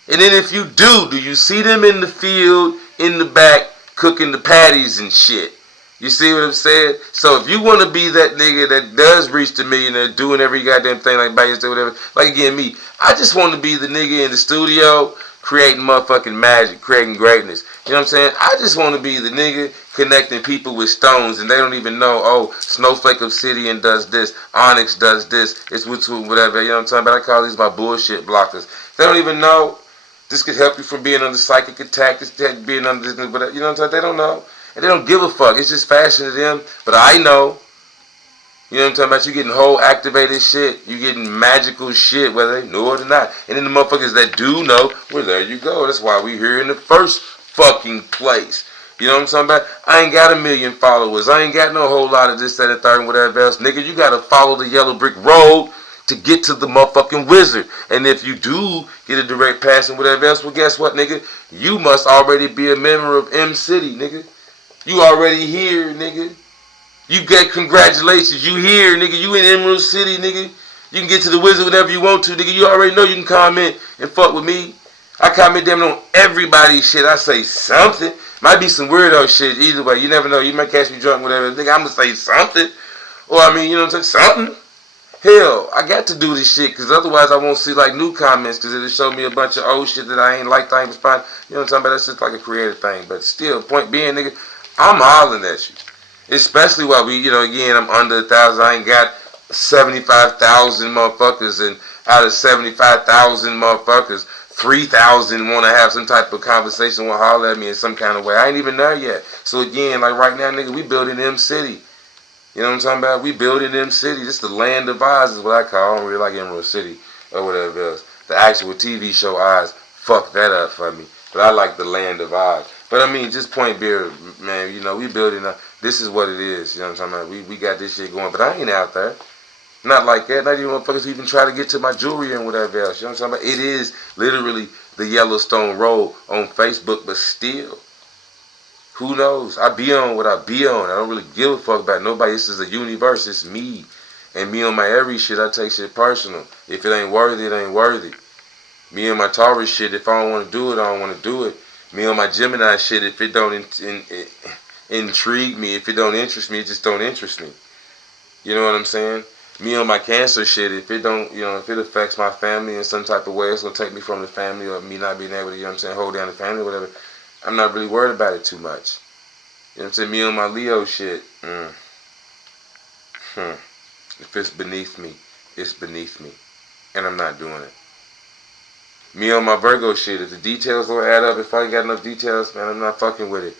And then if you do you see them in the field, in the back, cooking the patties and shit? You see what I'm saying? So if you want to be that nigga that does reach the millionaire, doing every goddamn thing like by yourself, whatever, like again, me, I just want to be the nigga in the studio creating motherfucking magic, creating greatness. You know what I'm saying? I just want to be the nigga connecting people with stones and they don't even know, oh, Snowflake Obsidian does this, Onyx does this, it's whatever, you know what I'm talking about? I call these my bullshit blockers. They don't even know. This could help you from being under psychic attack, this being under this, whatever, you know what I'm saying? They don't know. And they don't give a fuck. It's just fashion to them. But I know. You know what I'm talking about? You getting whole activated shit. You getting magical shit, whether they know it or not. And then the motherfuckers that do know, well, there you go. That's why we here in the first fucking place. You know what I'm talking about? I ain't got 1 million followers. I ain't got no whole lot of this, that, and third, and whatever else. Nigga, you gotta follow the yellow brick road to get to the motherfucking wizard. And if you do get a direct pass and whatever else, well, guess what, nigga? You must already be a member of M City, nigga. You already here, nigga. You get congratulations. You here, nigga. You in Emerald City, nigga. You can get to the wizard whenever you want to, nigga. You already know you can comment and fuck with me. I comment damn on everybody's shit. I say something. Might be some weirdo shit. Either way, you never know. You might catch me drunk, whatever. Nigga, I'm gonna say something. Or I mean, you know what I'm saying? Something. Hell, I got to do this shit because otherwise I won't see like new comments because it'll show me a bunch of old shit that I ain't liked, I ain't responded. You know what I'm talking about? That's just like a creative thing. But still, point being, nigga, I'm hollering at you. Especially while we, you know, again, I'm under 1,000. I ain't got 75,000 motherfuckers. And out of 75,000 motherfuckers, 3,000 want to have some type of conversation, want to holler at me in some kind of way. I ain't even there yet. So again, like right now, nigga, we building M City. You know what I'm talking about? We building M City. This is the land of Oz is what I call it. I don't really like Emerald City or whatever else. The actual TV show Oz fucked that up for me. But I like the land of Oz. But I mean, just point beer, man, you know, we building up. This is what it is. You know what I'm talking about? We got this shit going. But I ain't out there. Not like that. Not even motherfuckers even try to get to my jewelry and whatever else. You know what I'm talking about? It is literally the Yellowstone Road on Facebook, but still. Who knows? I be on what I be on. I don't really give a fuck about nobody. This is a universe. It's me. And me on my every shit, I take shit personal. If it ain't worthy, it ain't worthy. Me on my Taurus shit, if I don't want to do it, I don't want to do it. Me on my Gemini shit, if it don't intrigue me, if it don't interest me, it just don't interest me. You know what I'm saying? Me on my Cancer shit, if it don't, you know, if it affects my family in some type of way, it's going to take me from the family or me not being able to, you know what I'm saying, hold down the family or whatever. I'm not really worried about it too much. You know what I'm saying? Me on my Leo shit. If it's beneath me, it's beneath me. And I'm not doing it. Me on my Virgo shit. If the details don't add up, if I ain't got enough details, man, I'm not fucking with it.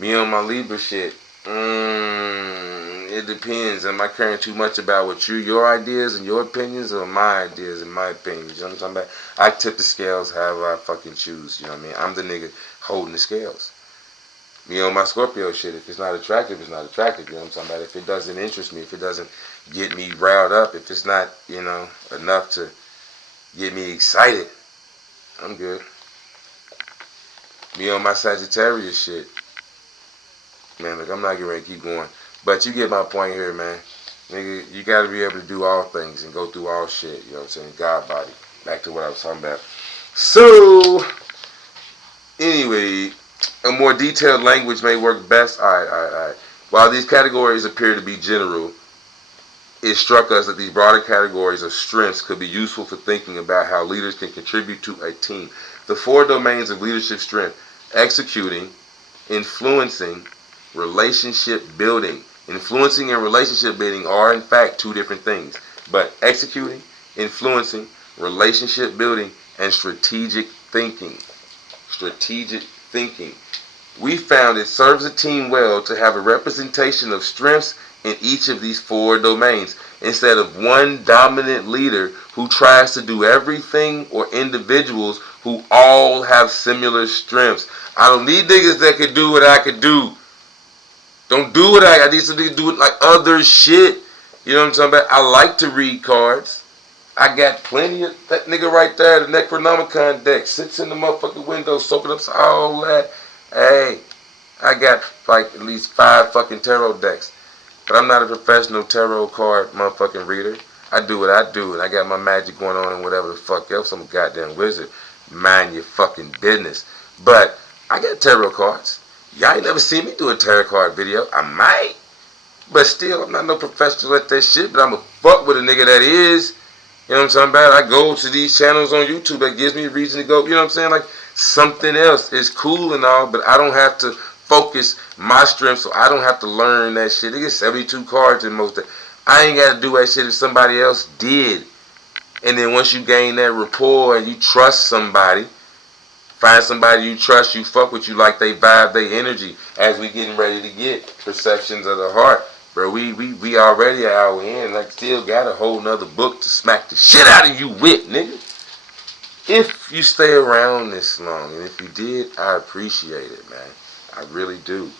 Me on my Libra shit. It depends. Am I caring too much about what your ideas and your opinions or my ideas and my opinions? You know what I'm talking about? I tip the scales however I fucking choose. You know what I mean? I'm the nigga holding the scales. Me on my Scorpio shit. If it's not attractive, it's not attractive. You know what I'm talking about? If it doesn't interest me, if it doesn't get me riled up, if it's not, enough to get me excited, I'm good. Me on my Sagittarius shit. Man, look, I'm not getting ready to keep going. But you get my point here, man. Nigga, you got to be able to do all things and go through all shit. You know what I'm saying? God body. Back to what I was talking about. So, anyway, a more detailed language may work best. Alright. While these categories appear to be general, it struck us that these broader categories of strengths could be useful for thinking about how leaders can contribute to a team. The 4 domains of leadership strength: executing, influencing, relationship building. Influencing and relationship building are in fact 2 different things. But executing, influencing, relationship building, and strategic thinking. Strategic thinking. We found it serves a team well to have a representation of strengths in each of these 4 domains, instead of one dominant leader who tries to do everything, or individuals who all have similar strengths. I don't need niggas that can do what I can do. Don't do what I need somebody to do it like other shit. You know what I'm talking about? I like to read cards. I got plenty of that nigga right there, the Necronomicon deck, sits in the motherfucking window, soaking up all that. Hey, I got like at least 5 fucking tarot decks. But I'm not a professional tarot card motherfucking reader. I do what I do, and I got my magic going on and whatever the fuck else. I'm a goddamn wizard. Mind your fucking business. But I got tarot cards. Y'all ain't never seen me do a tarot card video. I might. But still, I'm not no professional at that shit. But I'm a fuck with a nigga that is. You know what I'm talking about? I go to these channels on YouTube that gives me a reason to go. You know what I'm saying? Like, something else is cool and all, but I don't have to focus my strength, so I don't have to learn that shit. They get 72 cards in most of it. I ain't got to do that shit if somebody else did. And then once you gain that rapport and you trust somebody, find somebody you trust, you fuck with, you like they vibe, they energy, as we getting ready to get Perceptions of the Heart. Bro, we already an hour in, and I still got a whole nother book to smack the shit out of you with, nigga. If you stay around this long, and if you did, I appreciate it, man. I really do.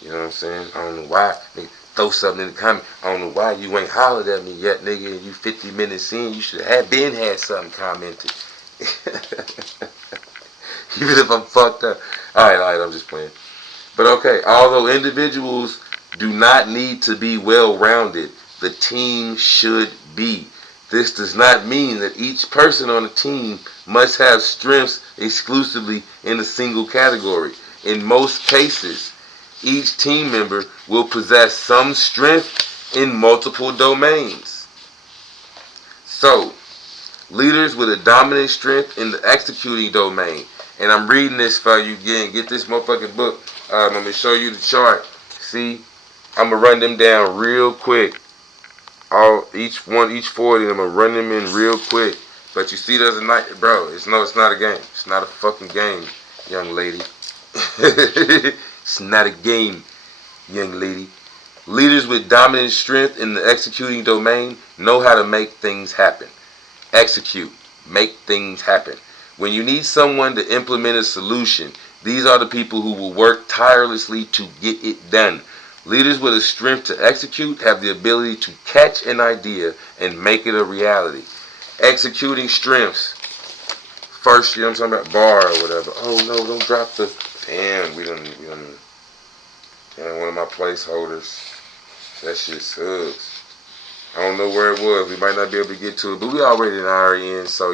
You know what I'm saying? I don't know why. Nigga, throw something in the comment. I don't know why you ain't hollered at me yet, nigga, and you 50 minutes in. You should have had something commented. Even if I'm fucked up. Alright, I'm just playing. But okay, although individuals do not need to be well-rounded, the team should be. This does not mean that each person on the team must have strengths exclusively in a single category. In most cases, each team member will possess some strength in multiple domains. So, leaders with a dominant strength in the executing domain. And I'm reading this for you again. Get this motherfucking book. I'm going to show you the chart. See? I'm going to run them down real quick. Each 4 of them, I'm going to run them in real quick. But you see there's a night, bro, it's not a game. It's not a fucking game, young lady. It's not a game, young lady. Leaders with dominant strength in the executing domain know how to make things happen. Execute. Make things happen. When you need someone to implement a solution, these are the people who will work tirelessly to get it done. Leaders with a strength to execute have the ability to catch an idea and make it a reality. Executing strengths. First, you know what I'm talking about? Bar or whatever. Oh no, don't drop the... Damn, we done one of my placeholders. That shit sucks. I don't know where it was. We might not be able to get to it, but we already in our end, so,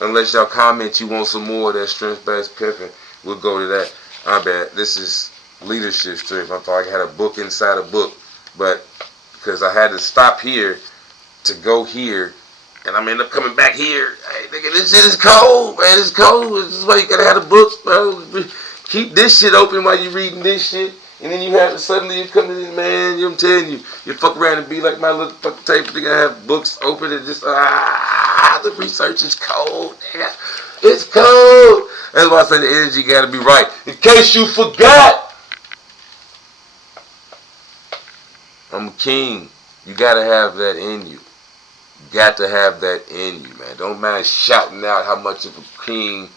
unless y'all comment you want some more of that strength-based pimping, we'll go to that. My bad. This is leadership strength. I thought I had a book inside a book, but because I had to stop here to go here, and I'm end up coming back here. Hey, nigga, this shit is cold, man. It's cold. This is why you gotta have a book, bro. Keep this shit open while you reading this shit. And then suddenly you come in, man, I'm telling you, you fuck around and be like my little fucking tape. Nigga, have books open and just, the research is cold, nigga. It's cold. That's why I say the energy gotta be right. In case you forgot, I'm a king. You gotta have that in you. You got to have that in you, man. Don't mind shouting out how much of a king,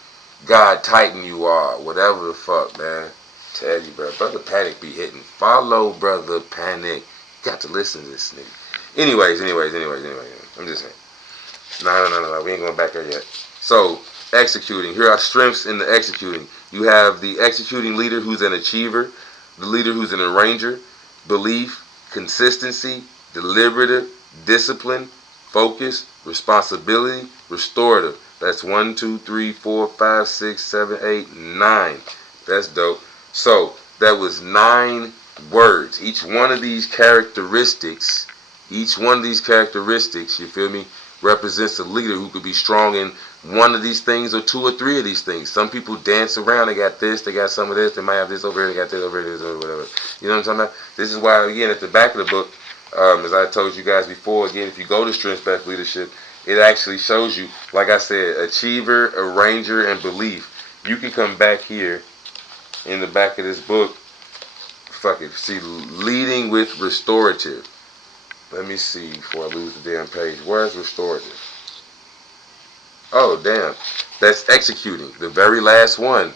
God Titan you are. Whatever the fuck, man. Tell you, bro. Brother Panic be hitting. Follow Brother Panic. Got to listen to this nigga. Anyways. I'm just saying. No. We ain't going back there yet. So, executing. Here are strengths in the executing. You have the executing leader who's an achiever, the leader who's an arranger, belief, consistency, deliberative, discipline, focus, responsibility, restorative. That's 1, 2, 3, 4, 5, 6, 7, 8, 9. That's dope. So, that was 9 words. Each one of these characteristics, you feel me, represents a leader who could be strong in one of these things or 2 or 3 of these things. Some people dance around. They got this. They got some of this. They might have this over here. They got this over here. This or whatever. You know what I'm talking about? This is why, again, at the back of the book, as I told you guys before, again, if you go to Strength-Based Leadership, it actually shows you, like I said, achiever, arranger, and belief. You can come back here in the back of this book. Fuck it. See, leading with restorative. Let me see before I lose the damn page. Where's restorative? Oh, damn. That's executing. The very last one.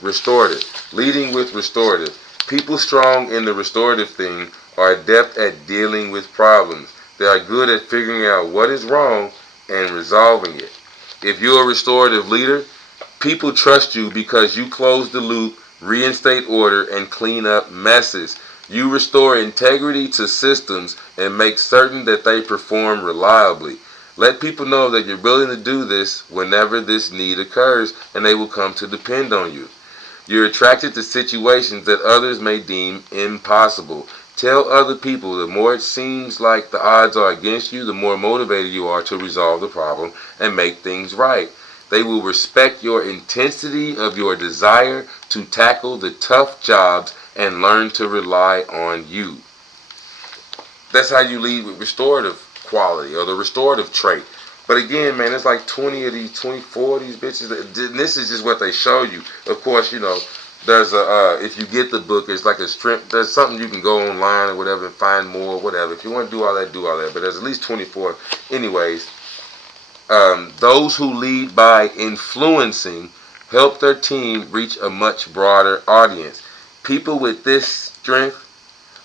Restorative. Leading with restorative. People strong in the restorative thing are adept at dealing with problems. They are good at figuring out what is wrong and resolving it. If you're a restorative leader, people trust you because you close the loop, reinstate order, and clean up messes. You restore integrity to systems and make certain that they perform reliably. Let people know that you're willing to do this whenever this need occurs, and they will come to depend on you. You're attracted to situations that others may deem impossible. Tell other people the more it seems like the odds are against you, the more motivated you are to resolve the problem and make things right. They will respect your intensity of your desire to tackle the tough jobs and learn to rely on you. That's how you lead with restorative quality or the restorative trait. But again, man, it's like 20 of these, 24 of these bitches. This is just what they show you. Of course, you know, there's a, if you get the book, it's like a strength. There's something you can go online or whatever and find more, whatever. If you want to do all that, do all that. But there's at least 24. Anyways, those who lead by influencing help their team reach a much broader audience. People with this strength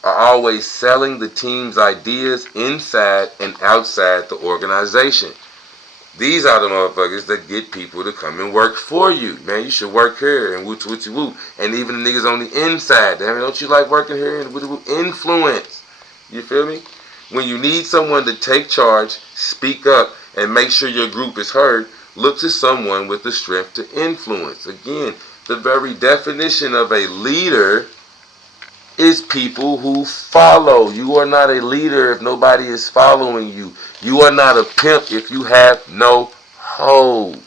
are always selling the team's ideas inside and outside the organization. These are the motherfuckers that get people to come and work for you. Man, you should work here and woo. And even the niggas on the inside. Damn it, don't you like working here and woo? Influence. You feel me? When you need someone to take charge, speak up, and make sure your group is heard, look to someone with the strength to influence. Again, the very definition of a leader is people who follow. You are not a leader if nobody is following you. You are not a pimp if you have no hoes,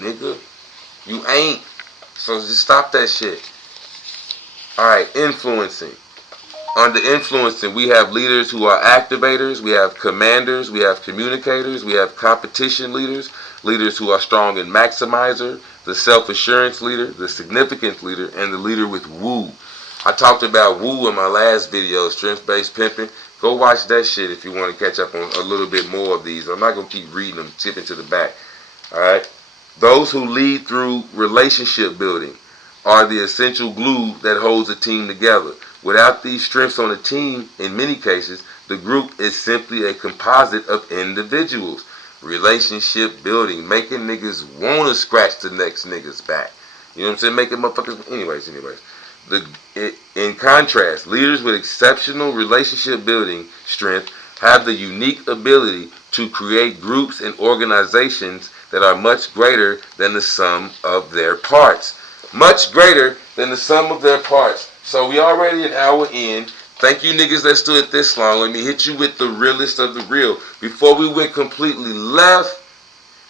nigga. You ain't. So just stop that shit. Alright, influencing. Under influencing, we have leaders who are activators, we have commanders, we have communicators, we have competition leaders, leaders who are strong in maximizer, the self-assurance leader, the significance leader, and the leader with woo. I talked about woo in my last video, strength-based pimping. Go watch that shit if you want to catch up on a little bit more of these. I'm not going to keep reading them, tipping to the back. Alright? Those who lead through relationship building are the essential glue that holds a team together. Without these strengths on a team, in many cases, the group is simply a composite of individuals. Relationship building, making niggas want to scratch the next nigga's back. You know what I'm saying? Making motherfuckers... Anyways. In contrast, leaders with exceptional relationship building strength have the unique ability to create groups and organizations that are much greater than the sum of their parts. Much greater than the sum of their parts. So we already an hour in. Thank you niggas that stood this long. Let me hit you with the realest of the real. Before we went completely left,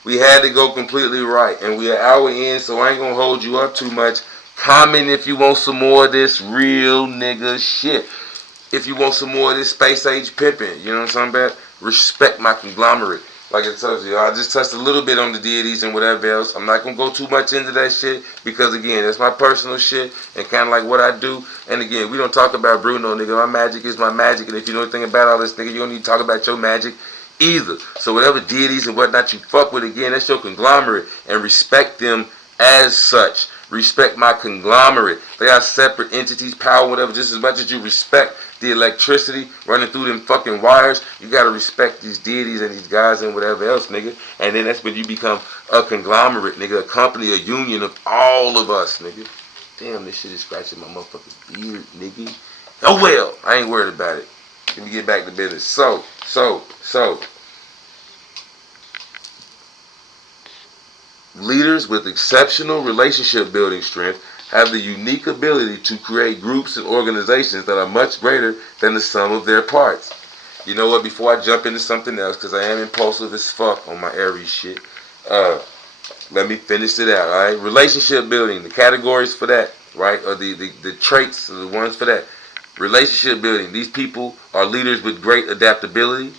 we had to go completely right. And we are an hour in, so I ain't going to hold you up too much. Comment if you want some more of this real nigga shit. If you want some more of this space age pimping. You know what I'm talking about? Respect my conglomerate. Like I told you, I just touched a little bit on the deities and whatever else. I'm not going to go too much into that shit because, again, that's my personal shit and kind of like what I do. And, again, we don't talk about Bruno, nigga. My magic is my magic. And if you know anything about all this, nigga, you don't need to talk about your magic either. So whatever deities and whatnot you fuck with, again, that's your conglomerate. And respect them as such. Respect my conglomerate. They are separate entities, power, whatever. Just as much as you respect the electricity running through them fucking wires, you gotta respect these deities and these guys and whatever else, nigga. And then that's when you become a conglomerate, nigga. A company, a union of all of us, nigga. Damn, this shit is scratching my motherfucking beard, nigga. Oh well, I ain't worried about it. Let me get back to business. So. Leaders with exceptional relationship building strength have the unique ability to create groups and organizations that are much greater than the sum of their parts. You know what? Before I jump into something else, because I am impulsive as fuck on my Aries shit, let me finish it out, alright? Relationship building, the categories for that, right? Or the traits, the ones for that. Relationship building. These people are leaders with great adaptability,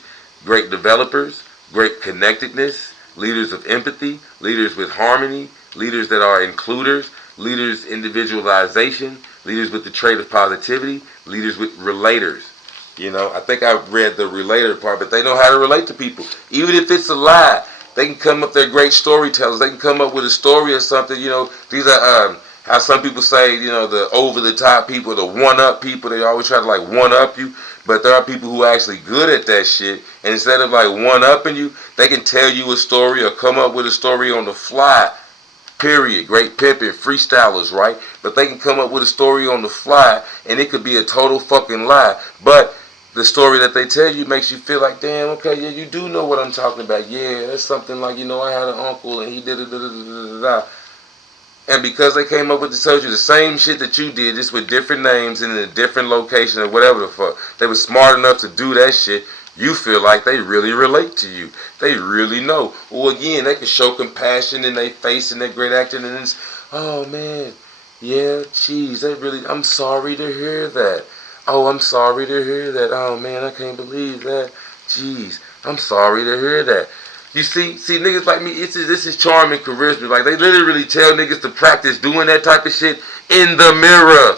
great developers, great connectedness, leaders of empathy, leaders with harmony, leaders that are includers, leaders individualization, leaders with the trait of positivity, leaders with relators. You know, I think I read the relator part, but they know how to relate to people. Even if it's a lie, they can come up, they're great storytellers. They can come up with a story or something. You know, these are how some people say, you know, the over-the-top people, the one-up people. They always try to like one-up you. But there are people who are actually good at that shit. And instead of like one-upping you, they can tell you a story or come up with a story on the fly. Period. Great pimping, freestylers, right? But they can come up with a story on the fly, and it could be a total fucking lie. But the story that they tell you makes you feel like, damn, okay, yeah, you do know what I'm talking about. Yeah, that's something like, you know, I had an uncle and he did it. And because they came up with told you the same shit that you did, just with different names and in a different location or whatever the fuck, they were smart enough to do that shit. You feel like they really relate to you. They really know. Well, again, they can show compassion in their face and their great acting, and it's, oh man, yeah, geez, they really. I'm sorry to hear that. Oh, I'm sorry to hear that. Oh man, I can't believe that. Jeez, I'm sorry to hear that. You see niggas like me, this is charm and charisma. Like, they literally tell niggas to practice doing that type of shit in the mirror.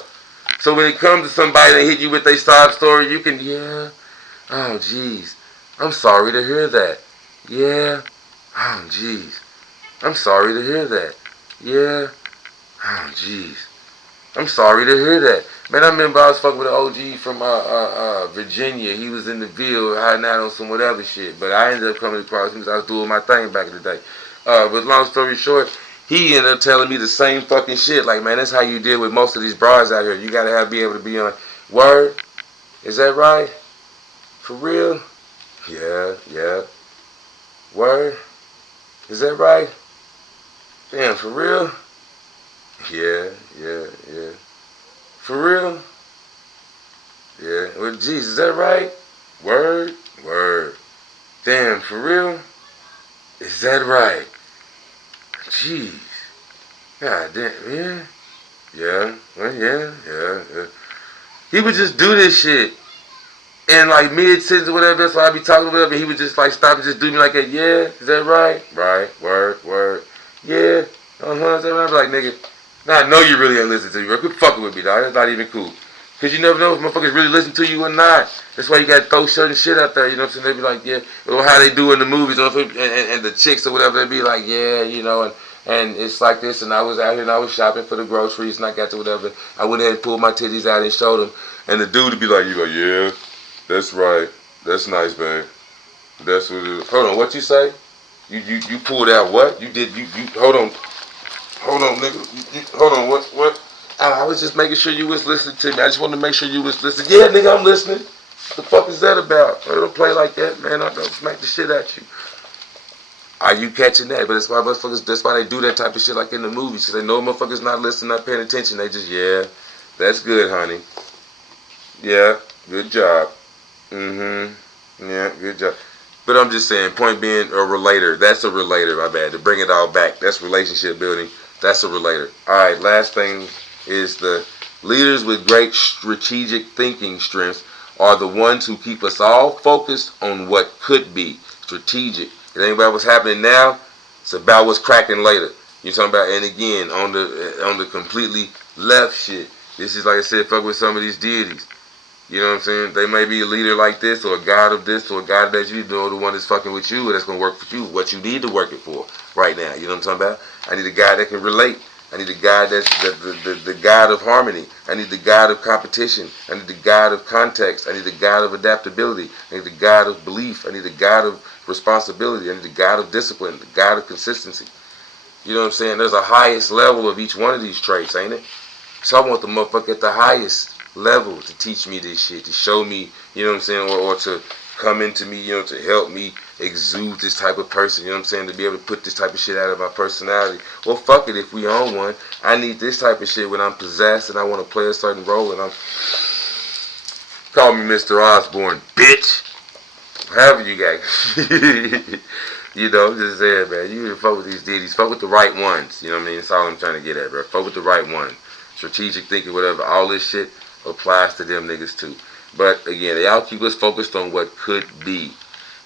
So when it comes to somebody that hit you with their sob story, you can, yeah, oh jeez, I'm sorry to hear that. Yeah, oh jeez, I'm sorry to hear that. Yeah, oh jeez, I'm sorry to hear that. Man, I remember I was fucking with an OG from Virginia. He was in the Ville hiding out on some whatever shit. But I ended up coming across him because I was doing my thing back in the day. But long story short, he ended up telling me the same fucking shit. Like, man, that's how you deal with most of these bras out here. You gotta be able to be on. Word? Is that right? For real? Yeah. Word? Is that right? Damn, for real? Yeah. For real? Yeah. Well, geez, is that right? Word? Damn, for real? Is that right? Jeez. God damn, yeah. Well, yeah. He would just do this shit. And like mid-sentence or whatever, that's why I be talking about him, and he would just like stop and just do me like that. Yeah, is that right? Right, word. Yeah, is that right? I be like, nigga, now I know you really ain't listening to me, bro. Quit fucking with me, dog. That's not even cool. Because you never know if motherfuckers really listen to you or not. That's why you got to throw certain shit out there, you know what I'm saying? They be like, yeah, or how they do in the movies, and the chicks or whatever, they be like, yeah, you know, and it's like this, and I was out here and I was shopping for the groceries, and I got to whatever. I went ahead and pulled my titties out and showed them. And the dude would be like, you go, yeah, that's right. That's nice, babe. That's what it is. Hold on, what you say? You pulled out what? You did, you hold on, nigga. Hold on, what? I was just making sure you was listening to me. I just wanted to make sure you was listening. Yeah, nigga, I'm listening. What the fuck is that about? I don't play like that, man. I don't smack the shit at you. Are you catching that? But that's why motherfuckers, that's why they do that type of shit like in the movies. Because they know motherfuckers not listening, not paying attention. They just, yeah, that's good, honey. Yeah, good job. Yeah, good job. But I'm just saying, point being, a relator. That's a relator, my bad. To bring it all back, that's relationship building. That's a relator. All right, last thing is the leaders with great strategic thinking strengths are the ones who keep us all focused on what could be strategic. It ain't about what's happening now. It's about what's cracking later. You talking about, and again, on the completely left shit. This is like I said, fuck with some of these deities. You know what I'm saying? They may be a leader like this, or a god of this, or a god that you know, the one that's fucking with you, and that's gonna work for you. What you need to work it for right now. You know what I'm talking about? I need a guy that can relate. I need the God that's the God of harmony. I need the God of competition. I need the God of context. I need the God of adaptability. I need the God of belief. I need the God of responsibility. I need the God of discipline. The God of consistency. You know what I'm saying? There's a highest level of each one of these traits, ain't it? So I want the motherfucker at the highest level to teach me this shit, to show me, you know what I'm saying, or to come into me, you know, to help me exude this type of person, you know what I'm saying, to be able to put this type of shit out of my personality. Well, fuck it, if we own one, I need this type of shit when I'm possessed and I want to play a certain role, and I'm, call me Mr. Osborne, bitch. However you guys, you know, just saying, man, you need to fuck with these deities, fuck with the right ones, you know what I mean, that's all I'm trying to get at, bro, fuck with the right one. Strategic thinking, whatever, all this shit applies to them niggas too. But again, they all keep us focused on what could be,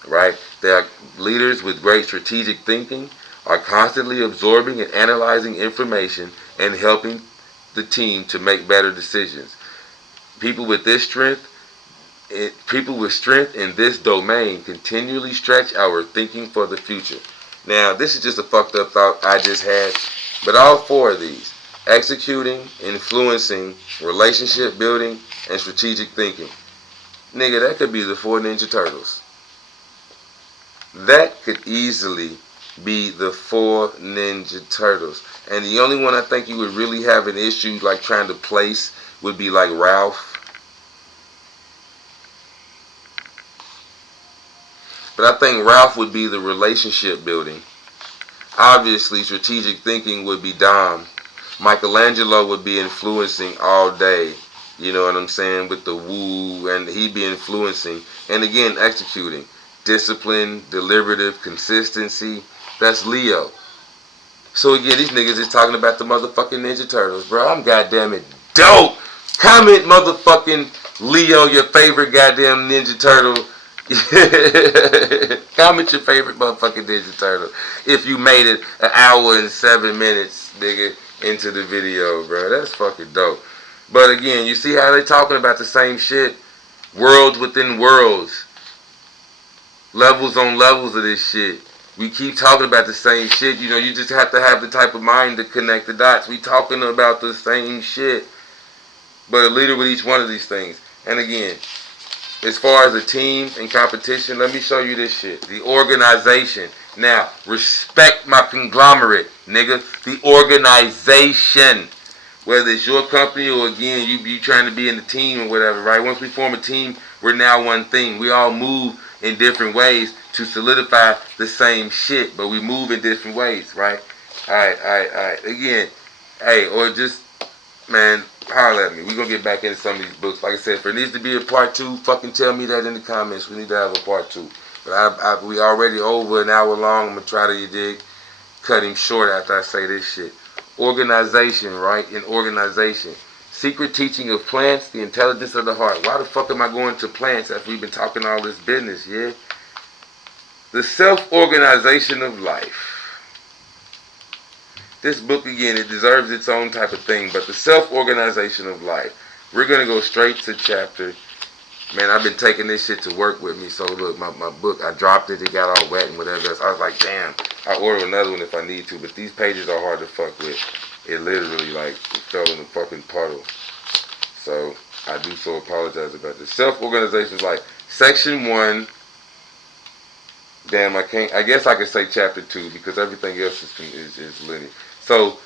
right? They are leaders with great strategic thinking, are constantly absorbing and analyzing information and helping the team to make better decisions. People with this strength, people with strength in this domain continually stretch our thinking for the future. Now, this is just a fucked up thought I just had, but all four of these, executing, influencing, relationship building, and strategic thinking. Nigga, that could be the 4 Ninja Turtles. That could easily be the 4 Ninja Turtles. And the only one I think you would really have an issue like trying to place would be like Ralph. But I think Ralph would be the relationship building. Obviously, strategic thinking would be Dom. Michelangelo would be influencing all day, you know what I'm saying, with the woo, and he'd be influencing, and again, executing. Discipline, deliberative, consistency, that's Leo. So again, these niggas is talking about the motherfucking Ninja Turtles, bro. I'm goddamn it dope. Comment motherfucking Leo, your favorite goddamn Ninja Turtle. Comment your favorite motherfucking Ninja Turtle if you made it an hour and 7 minutes, nigga, into the video, bro. That's fucking dope. But again, you see how they talking about the same shit? Worlds within worlds. Levels on levels of this shit. We keep talking about the same shit. You know, you just have to have the type of mind to connect the dots. We talking about the same shit. But a leader with each one of these things. And again, as far as a team and competition, let me show you this shit. The organization. Now, respect my conglomerate, nigga. The organization. Whether it's your company or, again, you trying to be in the team or whatever, right? Once we form a team, we're now one thing. We all move in different ways to solidify the same shit, but we move in different ways, right? Alright. Again, hey, or just, man, holler at me. We're going to get back into some of these books. Like I said, if there needs to be a part 2, fucking tell me that in the comments. We need to have a part 2. But we already over an hour long. I'm going to try to, you dig, cut him short after I say this shit. Organization, right? In organization. Secret teaching of plants, the intelligence of the heart. Why the fuck am I going to plants after we've been talking all this business, yeah? The self-organization of life. This book, again, it deserves its own type of thing, but the self-organization of life. We're going to go straight to chapter. Man, I've been taking this shit to work with me, so look, my book, I dropped it, it got all wet and whatever else. I was like, damn, I'll order another one if I need to, but these pages are hard to fuck with. It literally, like, it fell in a fucking puddle. So, I do so apologize about this. Self-organization is like, section 1, damn, I guess I could say chapter 2, because everything else is linear. So,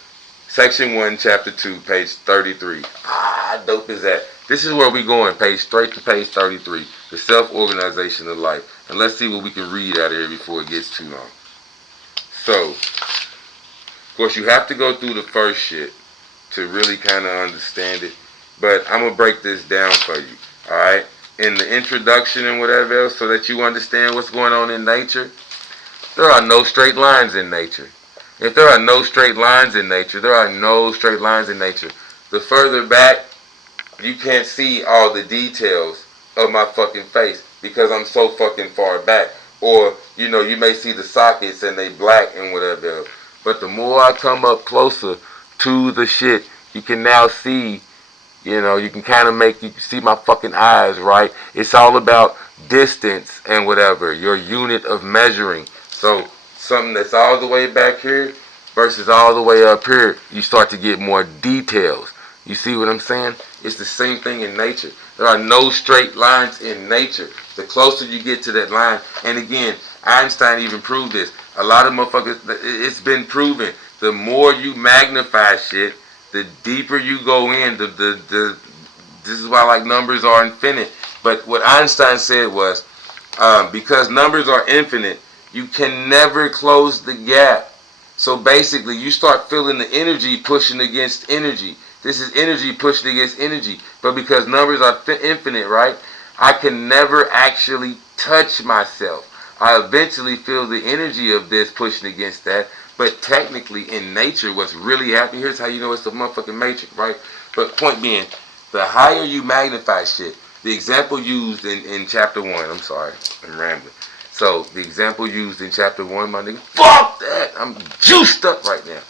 section 1, chapter 2, page 33. Ah, dope is that. This is where we going, straight to page 33. The self-organization of life. And let's see what we can read out of here before it gets too long. So, of course, you have to go through the first shit to really kind of understand it. But I'm going to break this down for you. Alright? In the introduction and whatever else, so that you understand what's going on in nature, there are no straight lines in nature. If there are no straight lines in nature, there are no straight lines in nature. The further back, you can't see all the details of my fucking face because I'm so fucking far back. Or, you know, you may see the sockets and they black and whatever else. But the more I come up closer to the shit, you can now see, you know, you can kind of you can see my fucking eyes, right? It's all about distance and whatever, your unit of measuring. So, something that's all the way back here, versus all the way up here, you start to get more details. You see what I'm saying? It's the same thing in nature. There are no straight lines in nature. The closer you get to that line, and again, Einstein even proved this. A lot of motherfuckers, it's been proven. The more you magnify shit, the deeper you go in. This is why like numbers are infinite. But what Einstein said was, because numbers are infinite, you can never close the gap. So basically, you start feeling the energy pushing against energy. This is energy pushing against energy. But because numbers are infinite, right, I can never actually touch myself. I eventually feel the energy of this pushing against that. But technically, in nature, what's really happening, here's how you know it's the motherfucking matrix, right? But point being, the higher you magnify shit, the example used in chapter 1, I'm sorry, I'm rambling. So, the example used in chapter 1, my nigga, fuck that! I'm juiced up right now.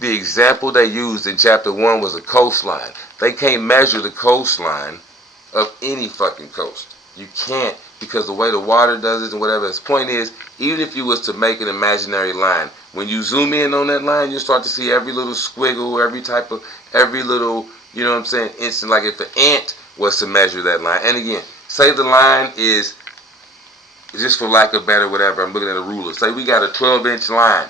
The example they used in chapter 1 was a coastline. They can't measure the coastline of any fucking coast. You can't, because the way the water does it and whatever. His point is, even if you was to make an imaginary line, when you zoom in on that line, you start to see every little squiggle, every little, you know what I'm saying, instant. Like if an ant was to measure that line. And again, say the line is, just for lack of better whatever, I'm looking at a ruler. Say we got a 12-inch line.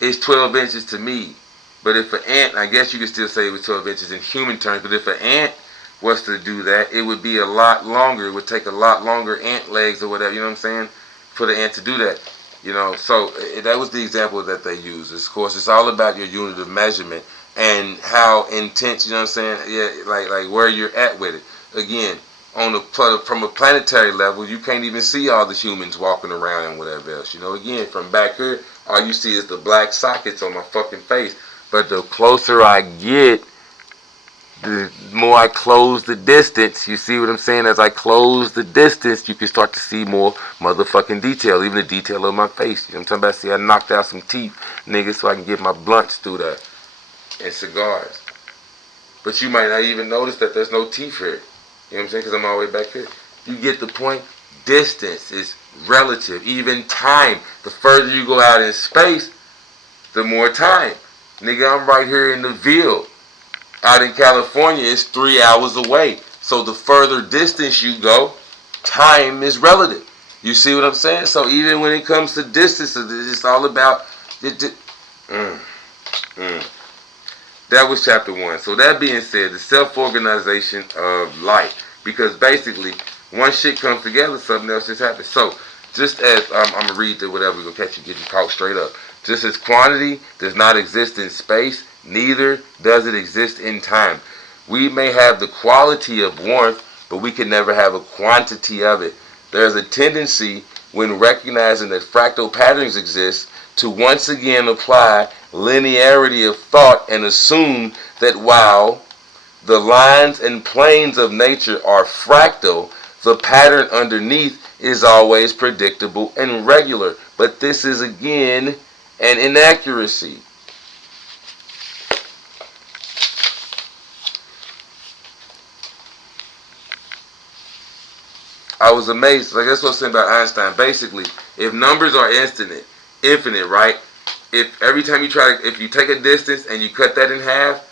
It's 12 inches to me. But if an ant, I guess you could still say it was 12 inches in human terms, but if an ant was to do that, it would be a lot longer. It would take a lot longer ant legs or whatever, you know what I'm saying, for the ant to do that. You know, so that was the example that they used. Of course, it's all about your unit of measurement and how intense, you know what I'm saying, yeah, like where you're at with it. Again, from a planetary level, you can't even see all the humans walking around and whatever else. You know, again, from back here, all you see is the black sockets on my fucking face. But the closer I get, the more I close the distance. You see what I'm saying? As I close the distance, you can start to see more motherfucking detail, even the detail of my face. You know what I'm talking about? See, I knocked out some teeth, nigga, so I can get my blunts through that and cigars. But you might not even notice that there's no teeth here. You know what I'm saying? Because I'm all the way back here. You get the point? Distance is relative. Even time. The further you go out in space, the more time. Nigga, I'm right here in the Ville. Out in California, it's 3 hours away. So the further distance you go, time is relative. You see what I'm saying? So even when it comes to distance, it's all about... That was chapter 1. So that being said, the self-organization of life. Because basically, once shit comes together, something else just happens. So, just as, I'm going to read to whatever, we're going to catch you, get you caught straight up. Just as quantity does not exist in space, neither does it exist in time. We may have the quality of warmth, but we can never have a quantity of it. There is a tendency, when recognizing that fractal patterns exist, to once again apply linearity of thought and assume that while the lines and planes of nature are fractal, the pattern underneath is always predictable and regular. But this is again an inaccuracy. I was amazed. Like that's what I'm saying about Einstein. Basically, if numbers are infinite, right? If every time if you take a distance and you cut that in half,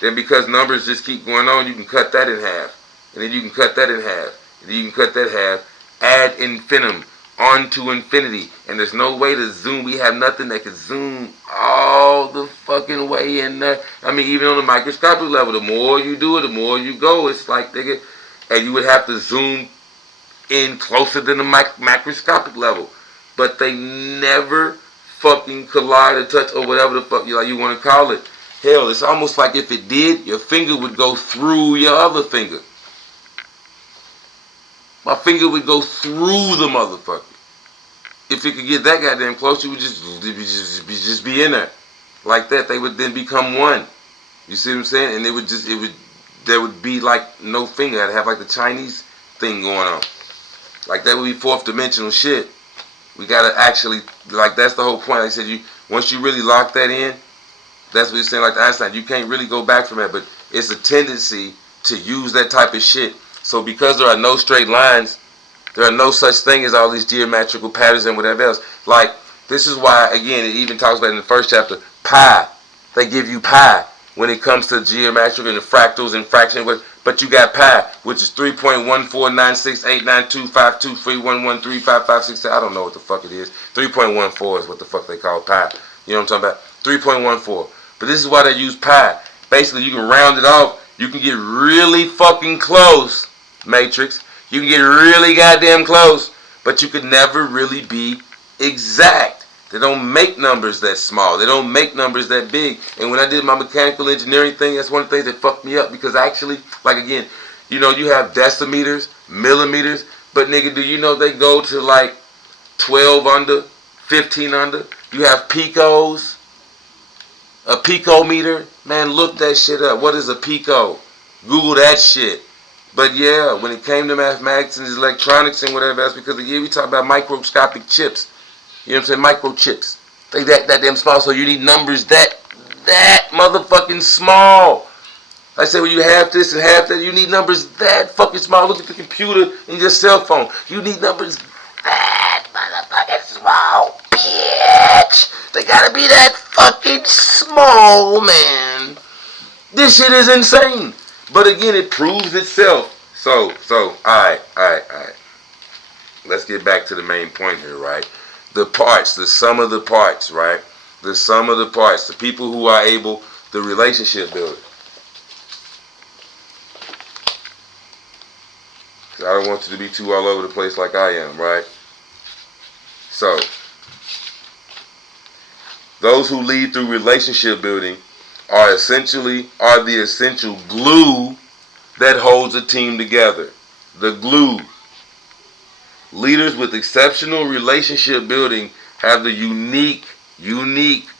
then because numbers just keep going on, you can cut that in half. And then you can cut that in half. And then you can cut that half. Ad infinitum. Onto infinity. And there's no way to zoom. We have nothing that can zoom all the fucking way in there. I mean, even on the microscopic level, the more you do it, the more you go. It's like, nigga, and you would have to zoom in closer than the macroscopic level. But they never fucking collide or touch or whatever the fuck you want to call it. Hell, it's almost like if it did, your finger would go through your other finger. My finger would go through the motherfucker. If it could get that goddamn close, it would just be in there. Like that, they would then become one. You see what I'm saying? And there would be like no finger. I'd have like the Chinese thing going on. Like that would be fourth dimensional shit. We gotta actually, like that's the whole point. Like I said, once you really lock that in, that's what you're saying, like Einstein. You can't really go back from that, but it's a tendency to use that type of shit. So because there are no straight lines, there are no such thing as all these geometrical patterns and whatever else. Like This is why, again, it even talks about in the first chapter, pi. They give you pi when it comes to geometric and the fractals and fractions. But you got pi, which is 3.14968925231135567. I don't know what the fuck it is. 3.14 is what the fuck they call pi. You know what I'm talking about? 3.14. But this is why they use pi. Basically, you can round it off. You can get really fucking close, Matrix. You can get really goddamn close. But you could never really be exact. They don't make numbers that small. They don't make numbers that big. And when I did my mechanical engineering thing, that's one of the things that fucked me up. Because actually, like again, you know, you have decimeters, millimeters. But nigga, do you know they go to like 12 under, 15 under? You have picos. A picometer. Man, look that shit up. What is a pico? Google that shit. But yeah, when it came to mathematics and electronics and whatever, that's because we talk about microscopic chips. You know what I'm saying? Microchips. They that damn small, so you need numbers that motherfucking small. I say when you have this and have that, you need numbers that fucking small. Look at the computer and your cell phone. You need numbers that motherfucking small, bitch. They gotta be that fucking small, man. This shit is insane. But again, it proves itself. So, alright. Let's get back to the main point here, right? The parts, the sum of the parts, right? The sum of the parts, the people who are able, the relationship builder. I don't want you to be too all over the place like I am, right? So, those who lead through relationship building are the essential glue that holds a team together. The glue. Leaders with exceptional relationship building have the unique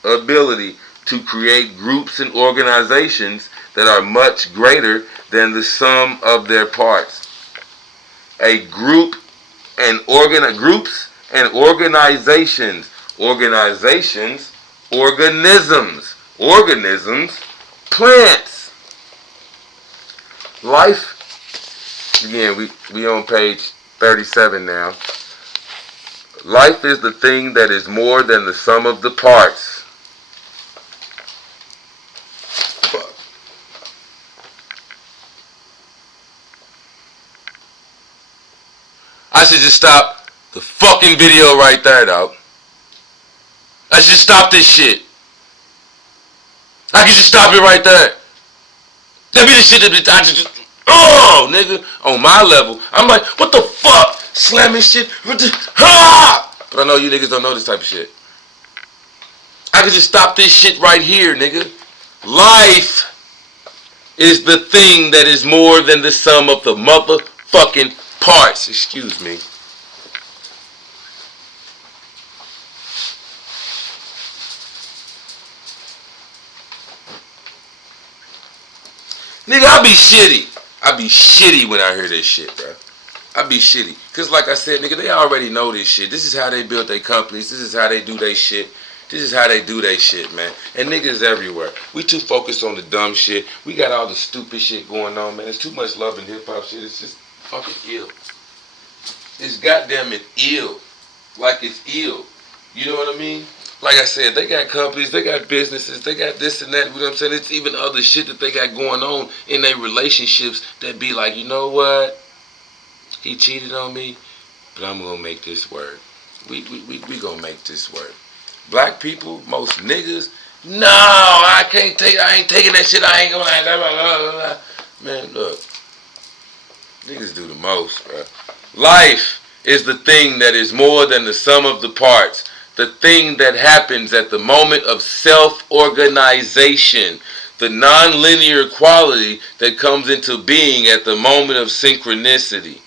ability to create groups and organizations that are much greater than the sum of their parts. Groups and organizations, organisms, plants. Life, again, we on page 37 now. Life is the thing that is more than the sum of the parts. Fuck. I should just stop the fucking video right there, dog. I should just stop this shit. I can just stop it right there. That be the shit that I just, oh, nigga, on my level. I'm like, what the fuck? Slamming shit. But I know you niggas don't know this type of shit. I can just stop this shit right here, nigga. Life is the thing that is more than the sum of the motherfucking parts. Excuse me. Nigga, I be shitty. I be shitty when I hear this shit, bro. I be shitty. Because like I said, nigga, they already know this shit. This is how they build their companies. This is how they do their shit. This is how they do their shit, man. And niggas everywhere. We too focused on the dumb shit. We got all the stupid shit going on, man. There's too much love in hip-hop shit. It's just fucking ill. It's goddamn it ill. Like it's ill. You know what I mean? Like I said, they got companies, they got businesses, they got this and that, you know what I'm saying? It's even other shit that they got going on in their relationships that be like, you know what? He cheated on me, but I'm going to make this work. We going to make this work. Black people, most niggas, no, I ain't taking that shit, I ain't going to, man, look. Niggas do the most, bro. Life is the thing that is more than the sum of the parts. The thing that happens at the moment of self-organization. The non-linear quality that comes into being at the moment of synchronicity.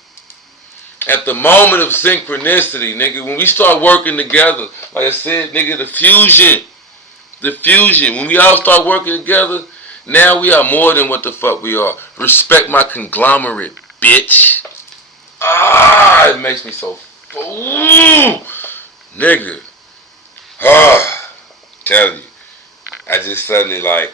At the moment of synchronicity, nigga, when we start working together, like I said, nigga, the fusion, when we all start working together, now we are more than what the fuck we are. Respect my conglomerate, bitch. It makes me so, nigga. Tell you, I just suddenly like,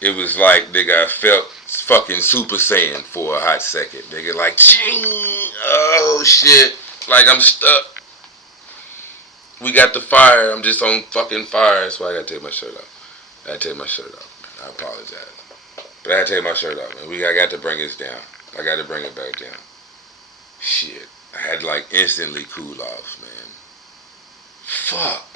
it was like, nigga, I felt fucking Super Saiyan for a hot second, nigga, like, ching, oh shit, like I'm stuck. We got the fire. I'm just on fucking fire. That's why I gotta take my shirt off. I gotta take my shirt off, man. I apologize. But I gotta take my shirt off, man. I got to bring this down. I gotta bring it back down. Shit. I had to like instantly cool off, man. Fuck.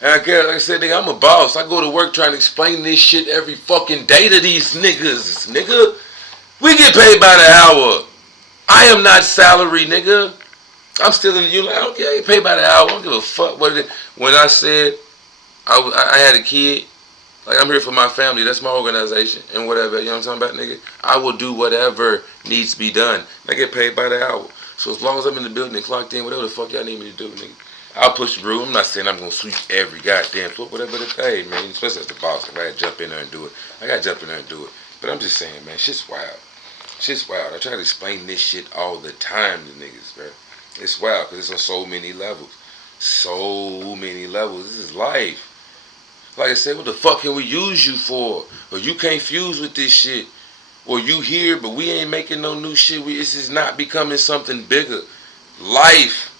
And I guess, like I said, nigga, I'm a boss. I go to work trying to explain this shit every fucking day to these niggas, nigga. We get paid by the hour. I am not salary, nigga. I'm still in the union. I don't care. I get paid by the hour. I don't give a fuck what it is. When I said I had a kid, like I'm here for my family. That's my organization and whatever. You know what I'm talking about, nigga? I will do whatever needs to be done. I get paid by the hour. So as long as I'm in the building and clocked in, whatever the fuck y'all need me to do, nigga, I'll push the broom. I'm not saying I'm gonna sweep every goddamn floor, whatever the pay, man. Especially as the boss, if I gotta jump in there and do it, I gotta jump in there and do it. But I'm just saying, man, shit's wild. Shit's wild. I try to explain this shit all the time to niggas, bro. It's wild because it's on so many levels. So many levels. This is life. Like I said, what the fuck can we use you for? Or you can't fuse with this shit. Or you here, but we ain't making no new shit. This is not becoming something bigger. Life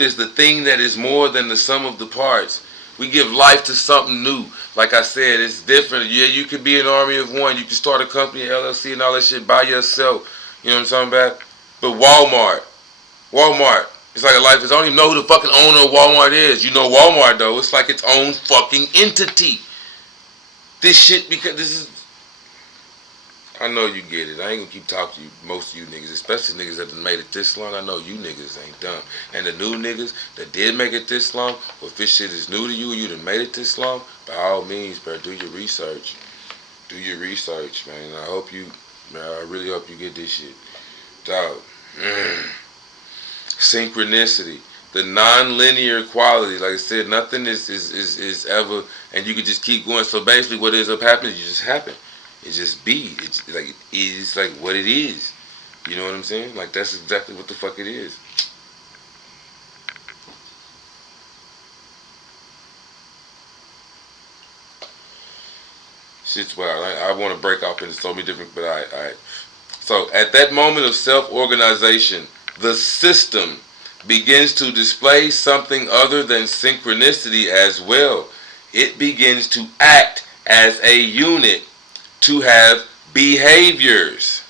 is the thing that is more than the sum of the parts. We give life to something new. Like I said, it's different. Yeah, you could be an army of one. You can start a company, LLC, and all that shit by yourself. You know what I'm talking about? But Walmart, it's like a life. I don't even know who the fucking owner of Walmart is. You know Walmart, though. It's like its own fucking entity. This shit, because this is... I know you get it. I ain't gonna keep talking to you, most of you niggas, especially niggas that done made it this long. I know you niggas ain't dumb. And the new niggas that did make it this long, or if this shit is new to you and you done made it this long, by all means, bro, do your research. Do your research, man. I hope you, man, I really hope you get this shit. Dog. Synchronicity. The non-linear quality. Like I said, nothing is ever, and you can just keep going. So basically what ends up happening, you just happen. It just be. It's like what it is. You know what I'm saying? Like that's exactly what the fuck it is. Shit's wild. I want to break off into so many different, but I. So at that moment of self-organization, the system begins to display something other than synchronicity as well. It begins to act as a unit, to have behaviors.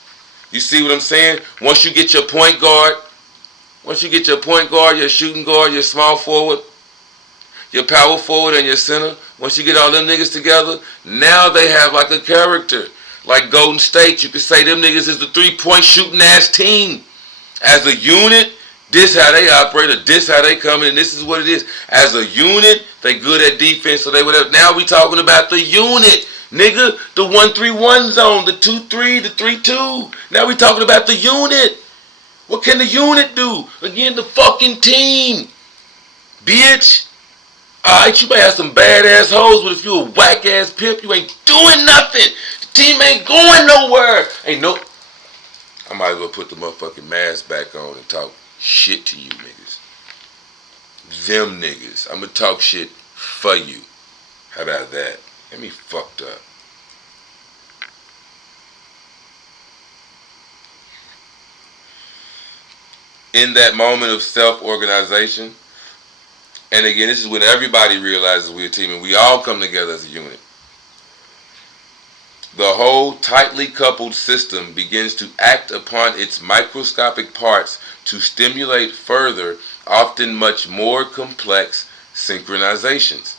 You see what I'm saying? Once you get your point guard, your shooting guard, your small forward, your power forward, and your center, once you get all them niggas together, now they have like a character. Like Golden State, you could say them niggas is the 3-point shooting ass team. As a unit, this how they operate, or this how they come in, and this is what it is. As a unit, they good at defense, so they whatever. Now we talking about the unit. Nigga, the 1-3-1 zone, the 2-3, the 3-2. Now we talking about the unit. What can the unit do? Again, the fucking team. Bitch. Alright, you may have some badass hoes, but if you a whack ass pimp, you ain't doing nothing. The team ain't going nowhere. Ain't no... I might as well put the motherfucking mask back on and talk shit to you niggas. Them niggas. I'm gonna talk shit for you. How about that? Get me fucked up. In that moment of self-organization, and again, this is when everybody realizes we're a team and we all come together as a unit. The whole tightly coupled system begins to act upon its microscopic parts to stimulate further, often much more complex synchronizations.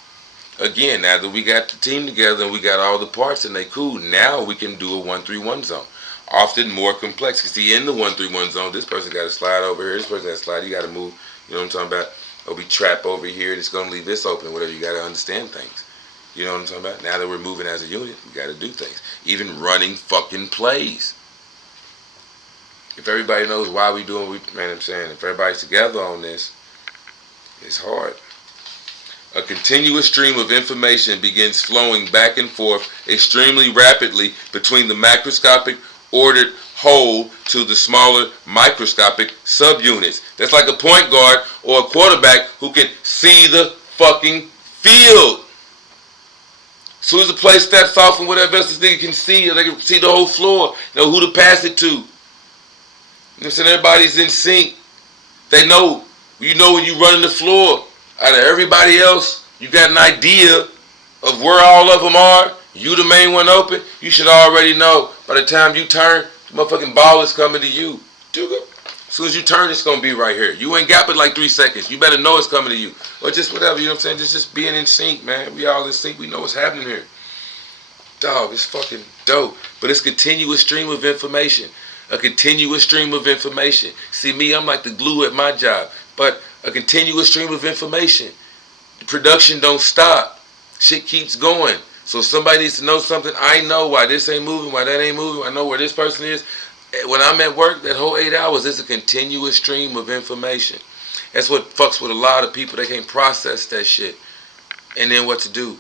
Again, now that we got the team together and we got all the parts and they cool, now we can do a 1-3-1 zone. Often more complex. Because see, in the 1-3-1 zone, this person got to slide over here, this person got to slide, you got to move, you know what I'm talking about? Or we trap over here, it's going to leave this open, whatever, you got to understand things. You know what I'm talking about? Now that we're moving as a unit, we got to do things. Even running fucking plays. If everybody knows why we doing what we, man, I'm saying, if everybody's together on this, it's hard. A continuous stream of information begins flowing back and forth extremely rapidly between the macroscopic ordered whole to the smaller microscopic subunits. That's like a point guard or a quarterback who can see the fucking field. As soon as the play steps off and whatever else this nigga can see, or they can see the whole floor, know who to pass it to. You know what I'm saying? Everybody's in sync. They know, you know when you running the floor, out of everybody else, you got an idea of where all of them are. You the main one open. You should already know by the time you turn, the motherfucking ball is coming to you. As soon as you turn, it's gonna be right here. You ain't got but like 3 seconds. You better know it's coming to you. Or just whatever, you know what I'm saying? Just being in sync, man. We all in sync. We know what's happening here. Dog, it's fucking dope. But it's a continuous stream of information. A continuous stream of information. See me, I'm like the glue at my job. But a continuous stream of information. The production don't stop. Shit keeps going. So if somebody needs to know something, I know why this ain't moving, why that ain't moving. I know where this person is. When I'm at work, that whole 8 hours is a continuous stream of information. That's what fucks with a lot of people. They can't process that shit. And then what to do.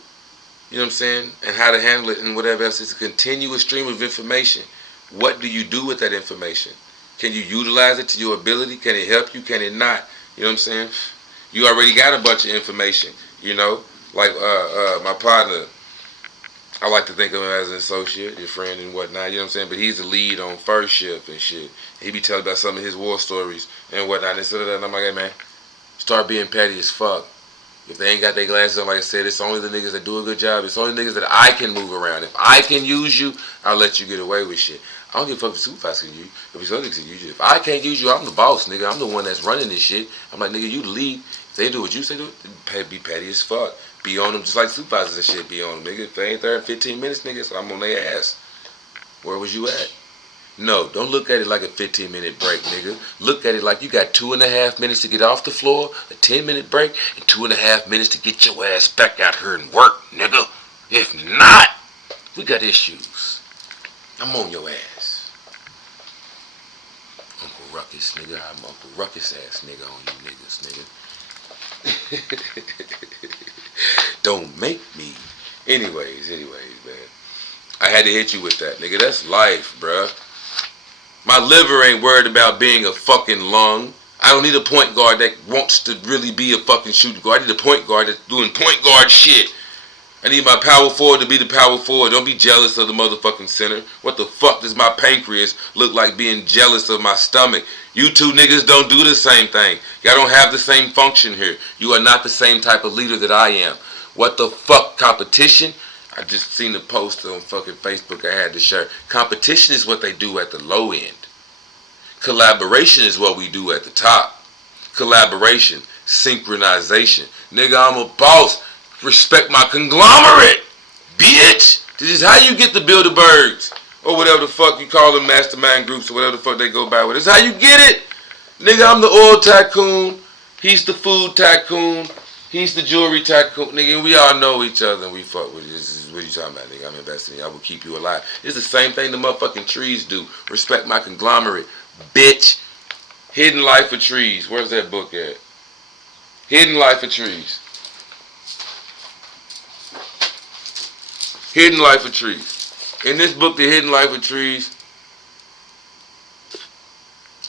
You know what I'm saying? And how to handle it and whatever else. It's a continuous stream of information. What do you do with that information? Can you utilize it to your ability? Can it help you? Can it not? You know what I'm saying? You already got a bunch of information. You know? Like my partner, I like to think of him as an associate, your friend and whatnot, you know what I'm saying? But he's the lead on First Shift and shit. He be telling about some of his war stories and whatnot. And I'm like, hey man, start being petty as fuck. If they ain't got their glasses on, like I said, it's only the niggas that do a good job. It's only niggas that I can move around. If I can use you, I'll let you get away with shit. I don't give a fuck if the supervisor can use you. If it's other niggas can use you. If I can't use you, I'm the boss, nigga. I'm the one that's running this shit. I'm like, nigga, you the lead. If they do what you say do, be petty as fuck. Be on them just like supervisors and shit be on them, nigga. If they ain't there in 15 minutes, nigga, so I'm on their ass. Where was you at? No, don't look at it like a 15-minute break, nigga. Look at it like you got 2.5 minutes to get off the floor, a 10-minute break, and 2.5 minutes to get your ass back out here and work, nigga. If not, we got issues. I'm on your ass. Uncle Ruckus, nigga. I'm Uncle Ruckus ass nigga on you niggas, nigga. Don't make me. Anyways, man. I had to hit you with that, nigga. That's life, bruh. My liver ain't worried about being a fucking lung. I don't need a point guard that wants to really be a fucking shooting guard. I need a point guard that's doing point guard shit. I need my power forward to be the power forward. Don't be jealous of the motherfucking center. What the fuck does my pancreas look like being jealous of my stomach? You two niggas don't do the same thing. Y'all don't have the same function here. You are not the same type of leader that I am. What the fuck, competition? I just seen the post on fucking Facebook I had to share. Competition is what they do at the low end. Collaboration is what we do at the top. Collaboration, synchronization. Nigga, I'm a boss. Respect my conglomerate, bitch. This is how you get the Bilderbergs. Or whatever the fuck you call them, mastermind groups or whatever the fuck they go by with. This is how you get it. Nigga, I'm the oil tycoon. He's the food tycoon. He's the jewelry tycoon. Nigga, we all know each other and we fuck with you. This is what you talking about, nigga. I'm investing in you. I will keep you alive. It's the same thing the motherfucking trees do. Respect my conglomerate, bitch. Hidden Life of Trees. Where's that book at? Hidden Life of Trees. Hidden Life of Trees. In this book, The Hidden Life of Trees,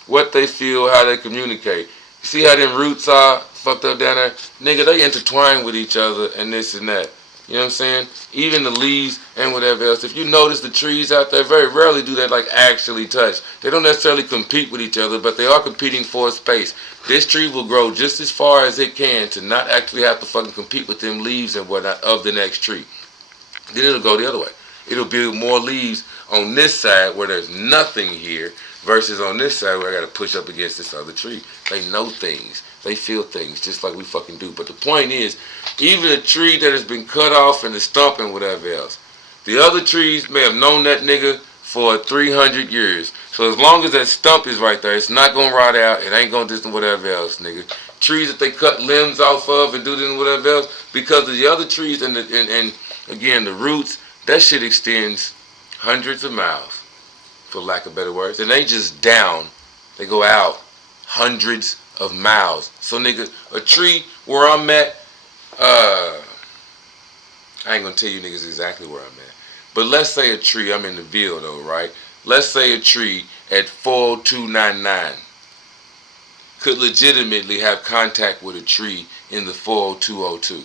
what they feel, how they communicate. You see how them roots are fucked up down there? Nigga, they intertwine with each other and this and that. You know what I'm saying? Even the leaves and whatever else. If you notice the trees out there, very rarely do they like actually touch. They don't necessarily compete with each other, but they are competing for a space. This tree will grow just as far as it can to not actually have to fucking compete with them leaves and whatnot of the next tree. Then it'll go the other way. It'll build more leaves on this side where there's nothing here versus on this side where I got to push up against this other tree. They know things. They feel things just like we fucking do. But the point is, even a tree that has been cut off and the stump and whatever else, the other trees may have known that nigga for 300 years. So as long as that stump is right there, it's not going to rot out. It ain't going to do whatever else, nigga. Trees that they cut limbs off of and do this and whatever else, because of the other trees and again, the roots, that shit extends hundreds of miles, for lack of better words. And they just down. They go out hundreds of miles. So, nigga, a tree where I'm at, I ain't gonna tell you niggas exactly where I'm at. But let's say a tree, I'm in the Ville though, right? Let's say a tree at 40299 could legitimately have contact with a tree in the 40202.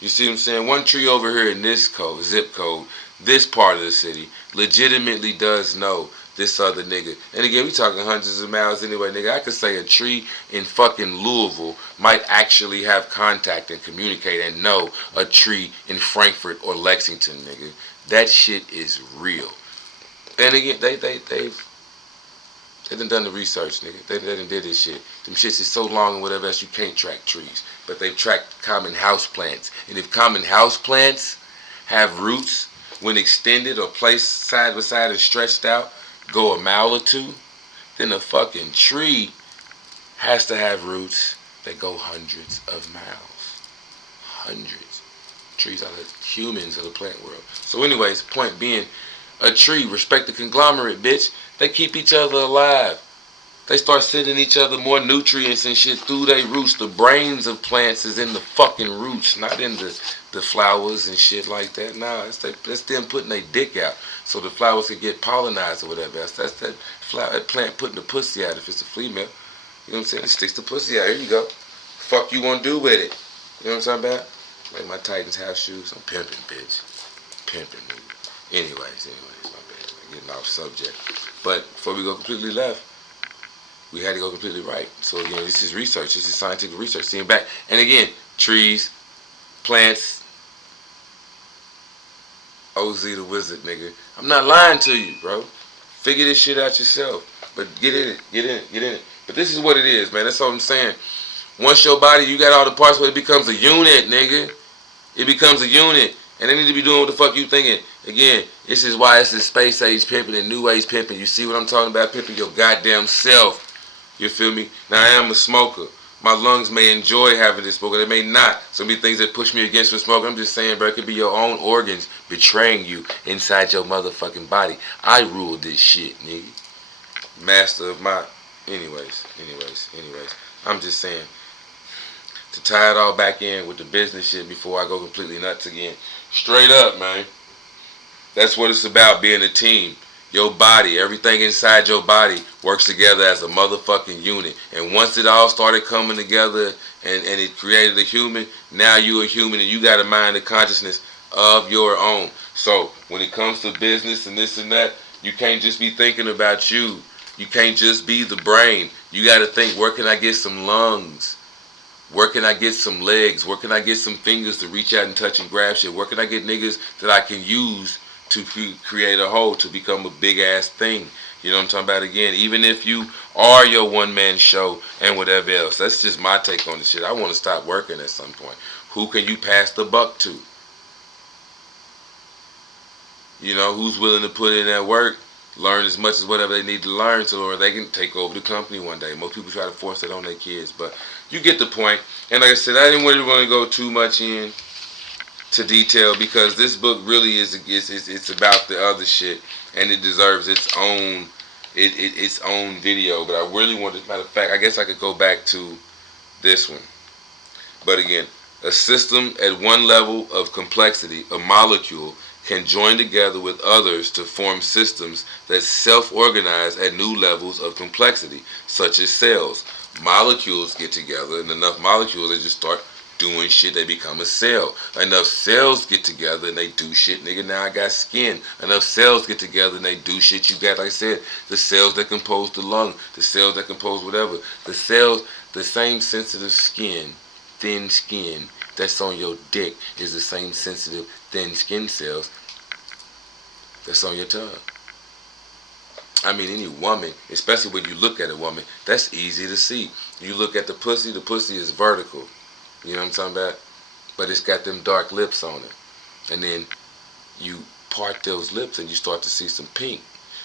You see what I'm saying? One tree over here in this code, zip code, this part of the city, legitimately does know this other nigga. And again, we talking hundreds of miles anyway, nigga. I could say a tree in fucking Louisville might actually have contact and communicate and know a tree in Frankfurt or Lexington, nigga. That shit is real. And again, they've done the research, nigga. They done did this shit. Them shits is so long and whatever else you can't track trees. But they've tracked common house plants. And if common house plants have roots when extended or placed side by side and stretched out, go a mile or two, then a fucking tree has to have roots that go hundreds of miles. Hundreds. Trees are the humans of the plant world. So anyways, point being, a tree, respect the conglomerate, bitch. They keep each other alive. They start sending each other more nutrients and shit through their roots. The brains of plants is in the fucking roots, not in the flowers and shit like that. Nah, that's them putting their dick out so the flowers can get pollinized or whatever else. That's that plant putting the pussy out if it's a female. You know what I'm saying? It sticks the pussy out. Here you go. Fuck you gonna do with it? You know what I'm talking about? Like my Titans house shoes. I'm pimping, bitch. Pimping, nigga. Anyways, my bad. I'm getting off subject. But before we go completely left, we had to go completely right. So again, this is research. This is scientific research. Seeing back. And again, trees, plants, OZ the wizard, nigga. I'm not lying to you, bro. Figure this shit out yourself. But get in it. But this is what it is, man. That's all I'm saying. Once your body, you got all the parts where it becomes a unit, nigga. It becomes a unit. And they need to be doing what the fuck you thinking. Again, this is why it's the space age pimping and new age pimping. You see what I'm talking about? Pimping your goddamn self. You feel me? Now, I am a smoker. My lungs may enjoy having this smoke, or they may not. Some of the things that push me against the smoke, I'm just saying, bro, it could be your own organs betraying you inside your motherfucking body. I rule this shit, nigga. Master of my... Anyways. I'm just saying, to tie it all back in with the business shit before I go completely nuts again. Straight up, man. That's what it's about, being a team. Your body, everything inside your body works together as a motherfucking unit. And once it all started coming together and it created a human, now you're a human and you got a mind and consciousness of your own. So when it comes to business and this and that, you can't just be thinking about you. You can't just be the brain. You got to think, where can I get some lungs? Where can I get some legs? Where can I get some fingers to reach out and touch and grab shit? Where can I get niggas that I can use to create a whole, to become a big ass thing? You know what I'm talking about? Again, even if you are your one man show and whatever else, that's just my take on the shit. I want to stop working at some point. Who can you pass the buck to? You know, who's willing to put in that work, learn as much as whatever they need to learn so they can take over the company one day. Most people try to force that on their kids, but you get the point. And like I said, I didn't really want to go too much in to detail because this book really it's about the other shit and it deserves its own video. But I really wanted, matter of fact, I guess I could go back to this one. But again, a system at one level of complexity, a molecule, can join together with others to form systems that self-organize at new levels of complexity, such as cells. Molecules get together, and enough molecules, they just start doing shit, they become a cell. Enough cells get together and they do shit, nigga, now I got skin. Enough cells get together and they do shit, you got, like I said, the cells that compose the lung, the cells that compose whatever. The cells, the same sensitive skin, thin skin, that's on your dick is the same sensitive, thin skin cells that's on your tongue. I mean, any woman, especially when you look at a woman, that's easy to see. You look at the pussy is vertical. You know what I'm talking about? But it's got them dark lips on it. And then you part those lips and you start to see some pink.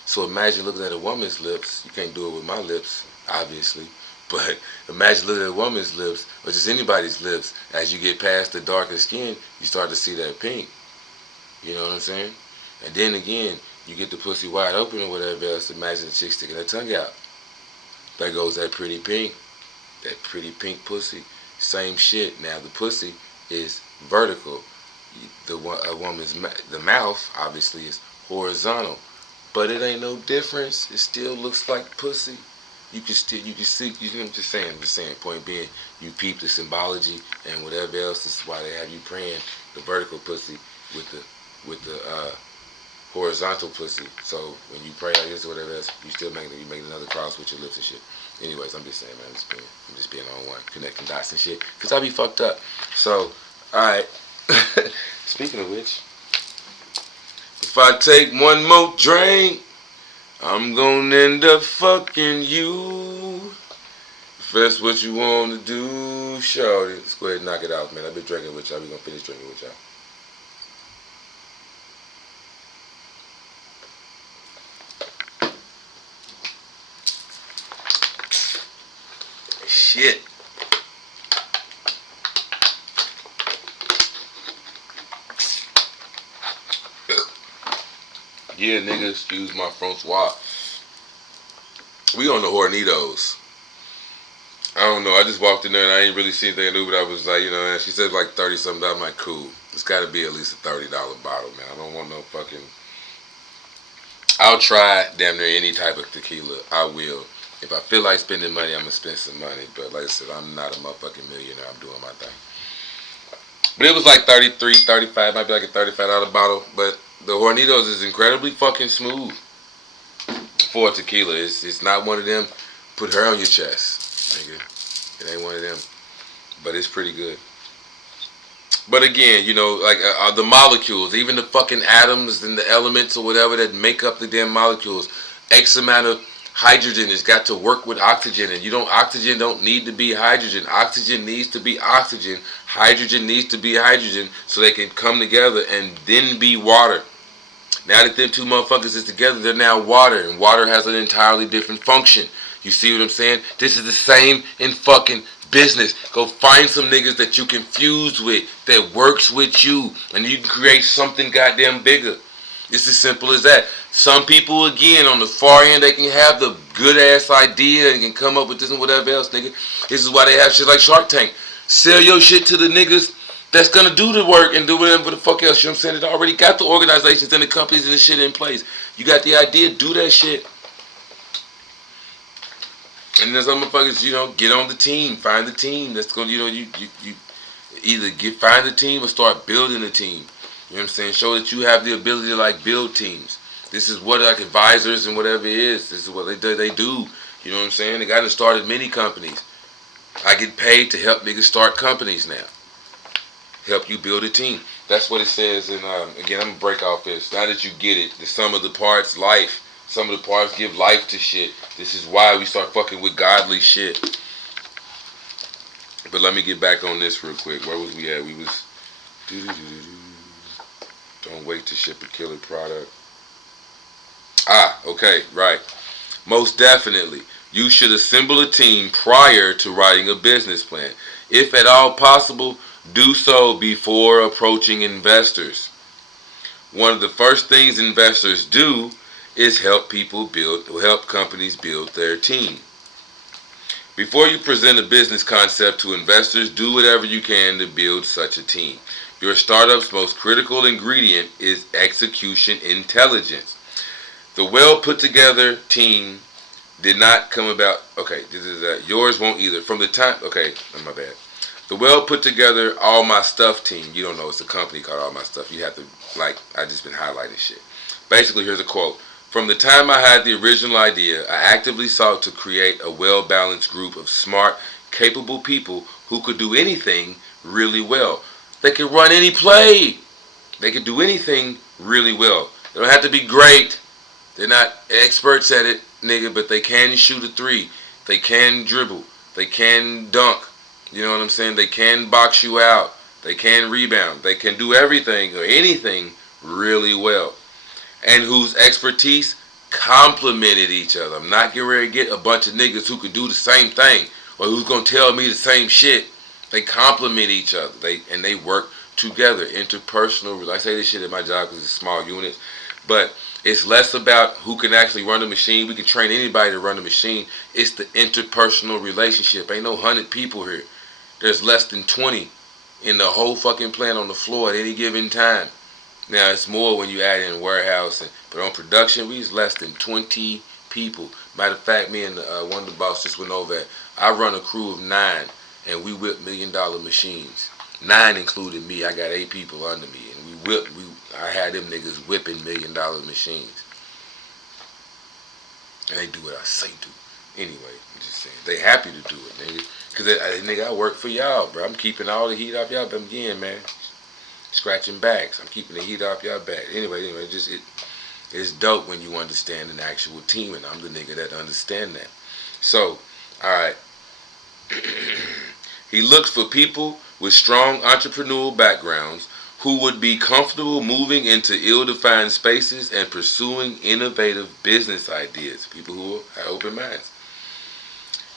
So imagine looking at a woman's lips. You can't do it with my lips, obviously. But imagine looking at a woman's lips, or just anybody's lips. As you get past the darker skin, you start to see that pink. You know what I'm saying? And then again, you get the pussy wide open or whatever else. Imagine the chick sticking her tongue out. There goes that pretty pink pussy. Same shit. Now the pussy is vertical. A woman's the mouth obviously is horizontal, but it ain't no difference. It still looks like pussy. You can see. You know, I'm just saying. Point being, you peep the symbology and whatever else. This is why they have you praying the vertical pussy with the horizontal pussy. So when you pray like this or whatever else, you still making another cross with your lips and shit. Anyways, I'm just saying, man, I'm just being on one, connecting dots and shit, cause I be fucked up. So, all right. Speaking of which, if I take one more drink, I'm gonna end up fucking you. If that's what you want to do, shorty, let's go ahead and knock it out, man. I've been drinking with y'all. We gonna finish drinking with y'all. Shit. Yeah, nigga, excuse my Francois. We on the Hornitos. I don't know. I just walked in there and I ain't really seen anything new, but I was like, you know, and she said like 30 something. I'm like, cool. It's got to be at least a $30 bottle, man. I don't want no fucking. I'll try damn near any type of tequila. I will. If I feel like spending money, I'm gonna spend some money. But like I said, I'm not a motherfucking millionaire. I'm doing my thing. But it was like 33, 35, might be like a $35 bottle. But the Hornitos is incredibly fucking smooth for a tequila. It's not one of them, put her on your chest, nigga. It ain't one of them. But it's pretty good. But again, you know, like the molecules, even the fucking atoms and the elements or whatever that make up the damn molecules, X amount of hydrogen has got to work with oxygen, and oxygen don't need to be hydrogen. Oxygen needs to be oxygen. Hydrogen needs to be hydrogen so they can come together and then be water. Now that them two motherfuckers is together, they're now water, and water has an entirely different function. You see what I'm saying? This is the same in fucking business. Go find some niggas that you can fuse with, that works with you, and you can create something goddamn bigger. It's as simple as that. Some people, again, on the far end, they can have the good ass idea and can come up with this and whatever else, nigga. This is why they have shit like Shark Tank. Sell your shit to the niggas that's gonna do the work and do whatever the fuck else. You know what I'm saying? They already got the organizations and the companies and the shit in place. You got the idea, do that shit. And then some motherfuckers, you know, get on the team, find the team that's gonna, you know, you either find the team or start building a team. You know what I'm saying? Show that you have the ability to like build teams. This is what like advisors and whatever it is. This is what they do. You know what I'm saying? They got to started many companies. I get paid to help niggas start companies now. Help you build a team. That's what it says. And again, I'm gonna break off this. Now that you get it, the sum of the parts, life. Some of the parts give life to shit. This is why we start fucking with godly shit. But let me get back on this real quick. Where was we at? We was. Don't wait to ship a killer product. Okay, right. Most definitely. You should assemble a team prior to writing a business plan. If at all possible, do so before approaching investors. One of the first things investors do is help companies build their team. Before you present a business concept to investors, do whatever you can to build such a team. Your startup's most critical ingredient is execution intelligence. The well put together team did not come about. Okay, this is yours won't either. From the time. Okay, my bad. The well put together All My Stuff team. You don't know it's a company called All My Stuff. You have to I just been highlighting shit. Basically, here's a quote. From the time I had the original idea, I actively sought to create a well-balanced group of smart, capable people who could do anything really well. They could run any play. They could do anything really well. They don't have to be great. They're not experts at it, nigga, but they can shoot a three. They can dribble. They can dunk. You know what I'm saying? They can box you out. They can rebound. They can do everything or anything really well. And whose expertise complemented each other. I'm not getting ready to get a bunch of niggas who can do the same thing or who's going to tell me the same shit. They complement each other. They work together. Interpersonal. I say this shit at my job because it's small units. But it's less about who can actually run the machine. We can train anybody to run the machine. It's the interpersonal relationship. Ain't no 100 people here. There's less than 20 in the whole fucking plant on the floor at any given time. Now, it's more when you add in warehouse. But on production, we was less than 20 people. Matter of fact, me and one of the bosses just went over it. I run a crew of 9, and we whip $1 million machines. 9 including me. I got 8 people under me. And I had them niggas whipping $1 million machines. And they do what I say do. Anyway, I'm just saying. They happy to do it, nigga. Because, nigga, I work for y'all, bro. I'm keeping all the heat off y'all. But again, man, scratching backs. I'm keeping the heat off y'all back. Anyway, it's dope when you understand an actual team. And I'm the nigga that understand that. So, alright. He looks for people with strong entrepreneurial backgrounds who would be comfortable moving into ill-defined spaces and pursuing innovative business ideas. People who have open minds.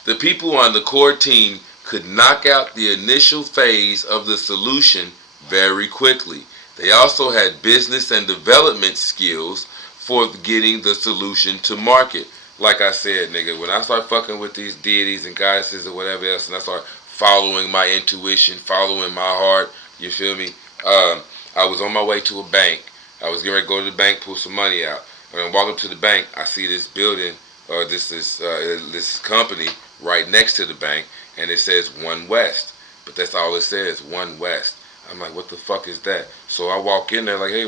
The people on the core team could knock out the initial phase of the solution very quickly. They also had business and development skills for getting the solution to market. Like I said, nigga, when I start fucking with these deities and goddesses or whatever else, and I start following my intuition, following my heart, you feel me? I was on my way to a bank. I was getting ready to go to the bank, pull some money out. When I walk up to the bank, I see this building, or this company right next to the bank, and it says One West. But that's all it says, One West. I'm like, what the fuck is that? So I walk in there like, hey,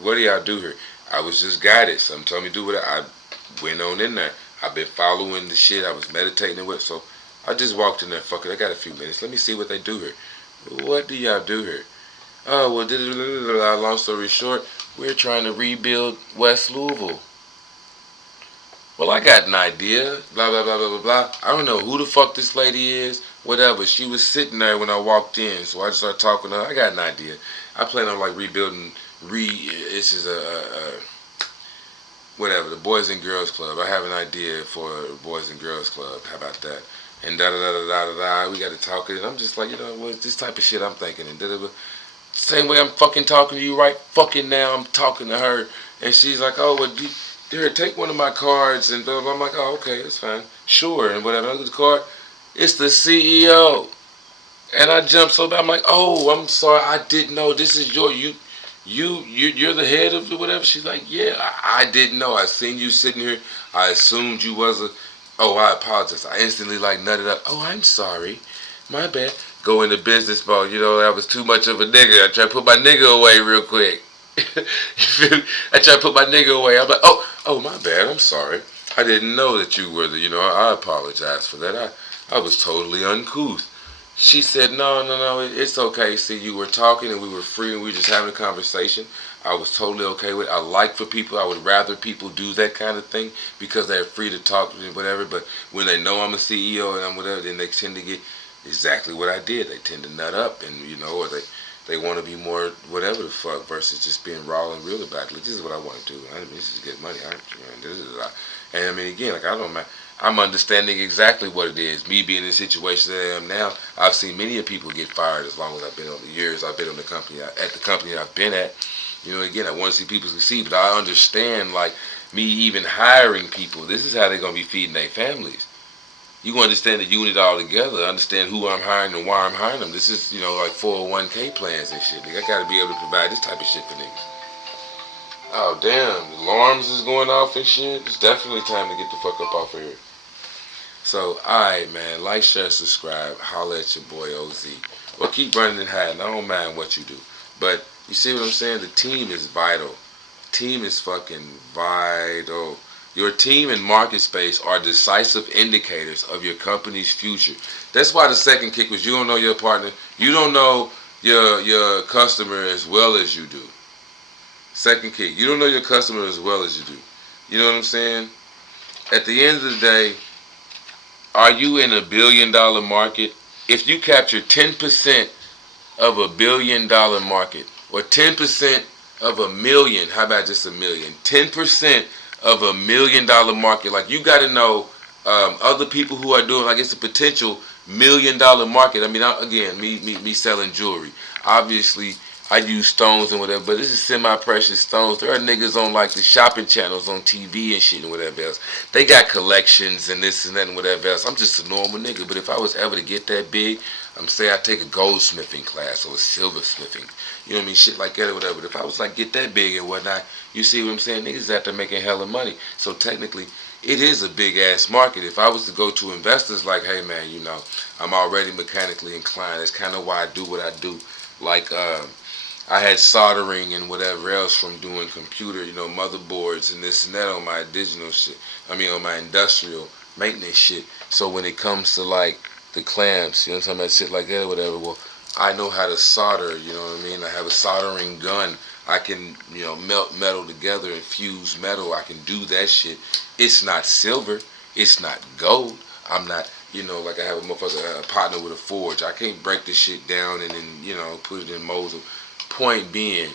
what do y'all do here? I was just guided. Something told me to do with it. I went on in there. I've been following the shit. I was meditating with. So I just walked in there. Fuck it, I got a few minutes. Let me see what they do here. What do y'all do here? Oh, well, long story short, we're trying to rebuild West Louisville. Well, I got an idea. Blah, blah, blah, blah, blah, blah. I don't know who the fuck this lady is. Whatever. She was sitting there when I walked in. So I just started talking to her. I got an idea. I plan on like rebuilding. This is whatever, the Boys and Girls Club. I have an idea for a Boys and Girls Club. How about that? And da da da da da da. We got to talk it. And I'm just like, what this type of shit I'm thinking. And da da da. Same way I'm fucking talking to you right fucking now, I'm talking to her. And she's like, oh, well, here, take one of my cards. And blah, blah. I'm like, oh, okay, that's fine. Sure. And whatever. I look at the card. It's the CEO. And I jumped so bad. I'm like, oh, I'm sorry. I didn't know. This is you're the head of whatever. She's like, yeah, I didn't know. I seen you sitting here. I assumed you was oh, I apologize. I instantly like nutted up. Oh, I'm sorry. My bad. Go into business mode. That was too much of a nigga. I try to put my nigga away real quick. I try to put my nigga away. I'm like, oh, my bad. I'm sorry. I didn't know that you were I apologize for that. I was totally uncouth. She said, no, it's okay. See, you were talking and we were free and we were just having a conversation. I was totally okay with it. I would rather people do that kind of thing because they're free to talk and whatever. But when they know I'm a CEO and I'm whatever, then they tend to get exactly what I did. They tend to nut up and, or they want to be more whatever the fuck versus just being raw and real about it. Like, this is what I want to do. This is good money. And I mean, again, like, I don't mind. I'm understanding exactly what it is. Me being in the situation that I am now, I've seen many of people get fired as long as I've been on the years I've been on the company, at the company I've been at. Again, I want to see people succeed, but I understand, like, me even hiring people, this is how they're going to be feeding their families. You understand the unit all together, understand who I'm hiring and why I'm hiring them. This is, like 401k plans and shit. Nigga, I got to be able to provide this type of shit for niggas. Oh, damn. Alarms is going off and shit. It's definitely time to get the fuck up off of here. So, alright, man. Like, share, subscribe. Holla at your boy, OZ. Well, keep running and hiding. I don't mind what you do. But, you see what I'm saying? The team is vital. Team is fucking vital. Your team and market space are decisive indicators of your company's future. That's why the second kick was you don't know your partner. You don't know your customer as well as you do. Second kick. You don't know your customer as well as you do. You know what I'm saying? At the end of the day, are you in $1 billion market? If you capture 10% of $1 billion market, or 10% of $1 million, how about just $1 million? 10% of $1 million market, like, you got to know other people who are doing, like, it's a potential $1 million market. I mean, again, me selling jewelry. Obviously, I use stones and whatever, but this is semi-precious stones. There are niggas on like the shopping channels on TV and shit and whatever else. They got collections and this and that and whatever else. I'm just a normal nigga, but if I was ever to get that big, I'm saying I take a goldsmithing class or a silversmithing, you know what I mean, shit like that or whatever. But if I was like get that big and whatnot, you see what I'm saying? Niggas out there making hella money. So technically, it is a big ass market. If I was to go to investors like, hey man, I'm already mechanically inclined. That's kind of why I do what I do. Like, I had soldering and whatever else from doing computer, motherboards and this and that on my digital shit. On my industrial maintenance shit. So when it comes to like the clamps, you know what I'm talking about, shit like that or whatever, well, I know how to solder, you know what I mean? I have a soldering gun. I can, melt metal together and fuse metal. I can do that shit. It's not silver. It's not gold. I'm not, like I have a partner with a forge. I can't break this shit down and then, put it in molds. Point being,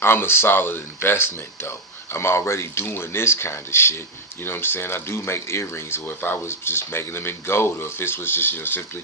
I'm a solid investment though. I'm already doing this kind of shit. You know what I'm saying? I do make earrings, or if I was just making them in gold, or if this was just, simply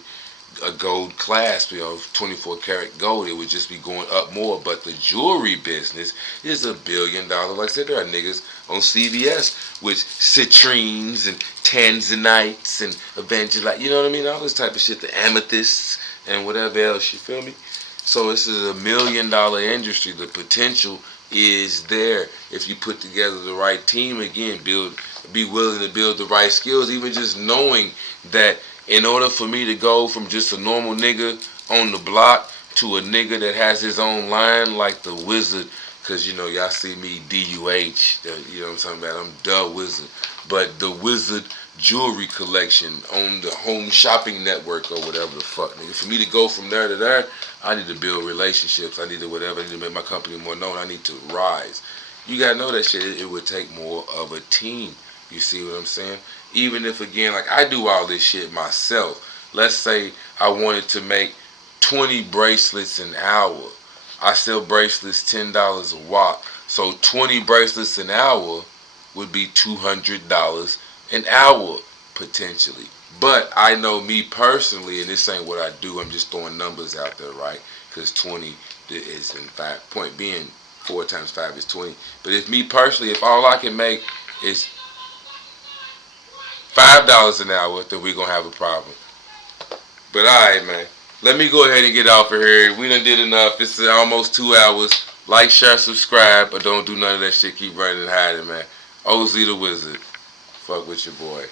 a gold clasp, 24 karat gold, it would just be going up more. But the jewelry business is $1 billion. Like I said, there are niggas on CBS with citrines and tanzanites and evangelites, you know what I mean? All this type of shit, the amethysts and whatever else, you feel me? So this is $1 million industry. The potential is there if you put together the right team. Again, be willing to build the right skills. Even just knowing that in order for me to go from just a normal nigga on the block to a nigga that has his own line like the Wizard, because y'all see me DUH, you know what I'm talking about, I'm the Wizard, but the Wizard jewelry collection on the Home Shopping Network or whatever the fuck, nigga. For me to go from there to there, I need to build relationships. I need to whatever. I need to make my company more known. I need to rise. You gotta know that shit. It would take more of a team. You see what I'm saying? Even if, again, like I do all this shit myself. Let's say I wanted to make 20 bracelets an hour. I sell bracelets $10 a watt. So 20 bracelets an hour would be $200 an hour potentially. But I know me personally, and this ain't what I do. I'm just throwing numbers out there, right? Because 20 is in fact, point being, 4 times 5 is 20. But if me personally, if all I can make is $5 an hour, then we're gonna have a problem. But alright, man. Let me go ahead and get off of here. We done did enough. It's almost 2 hours. Like, share, subscribe, but don't do none of that shit. Keep running and hiding, man. OZ the Wizard. Fuck with your boy.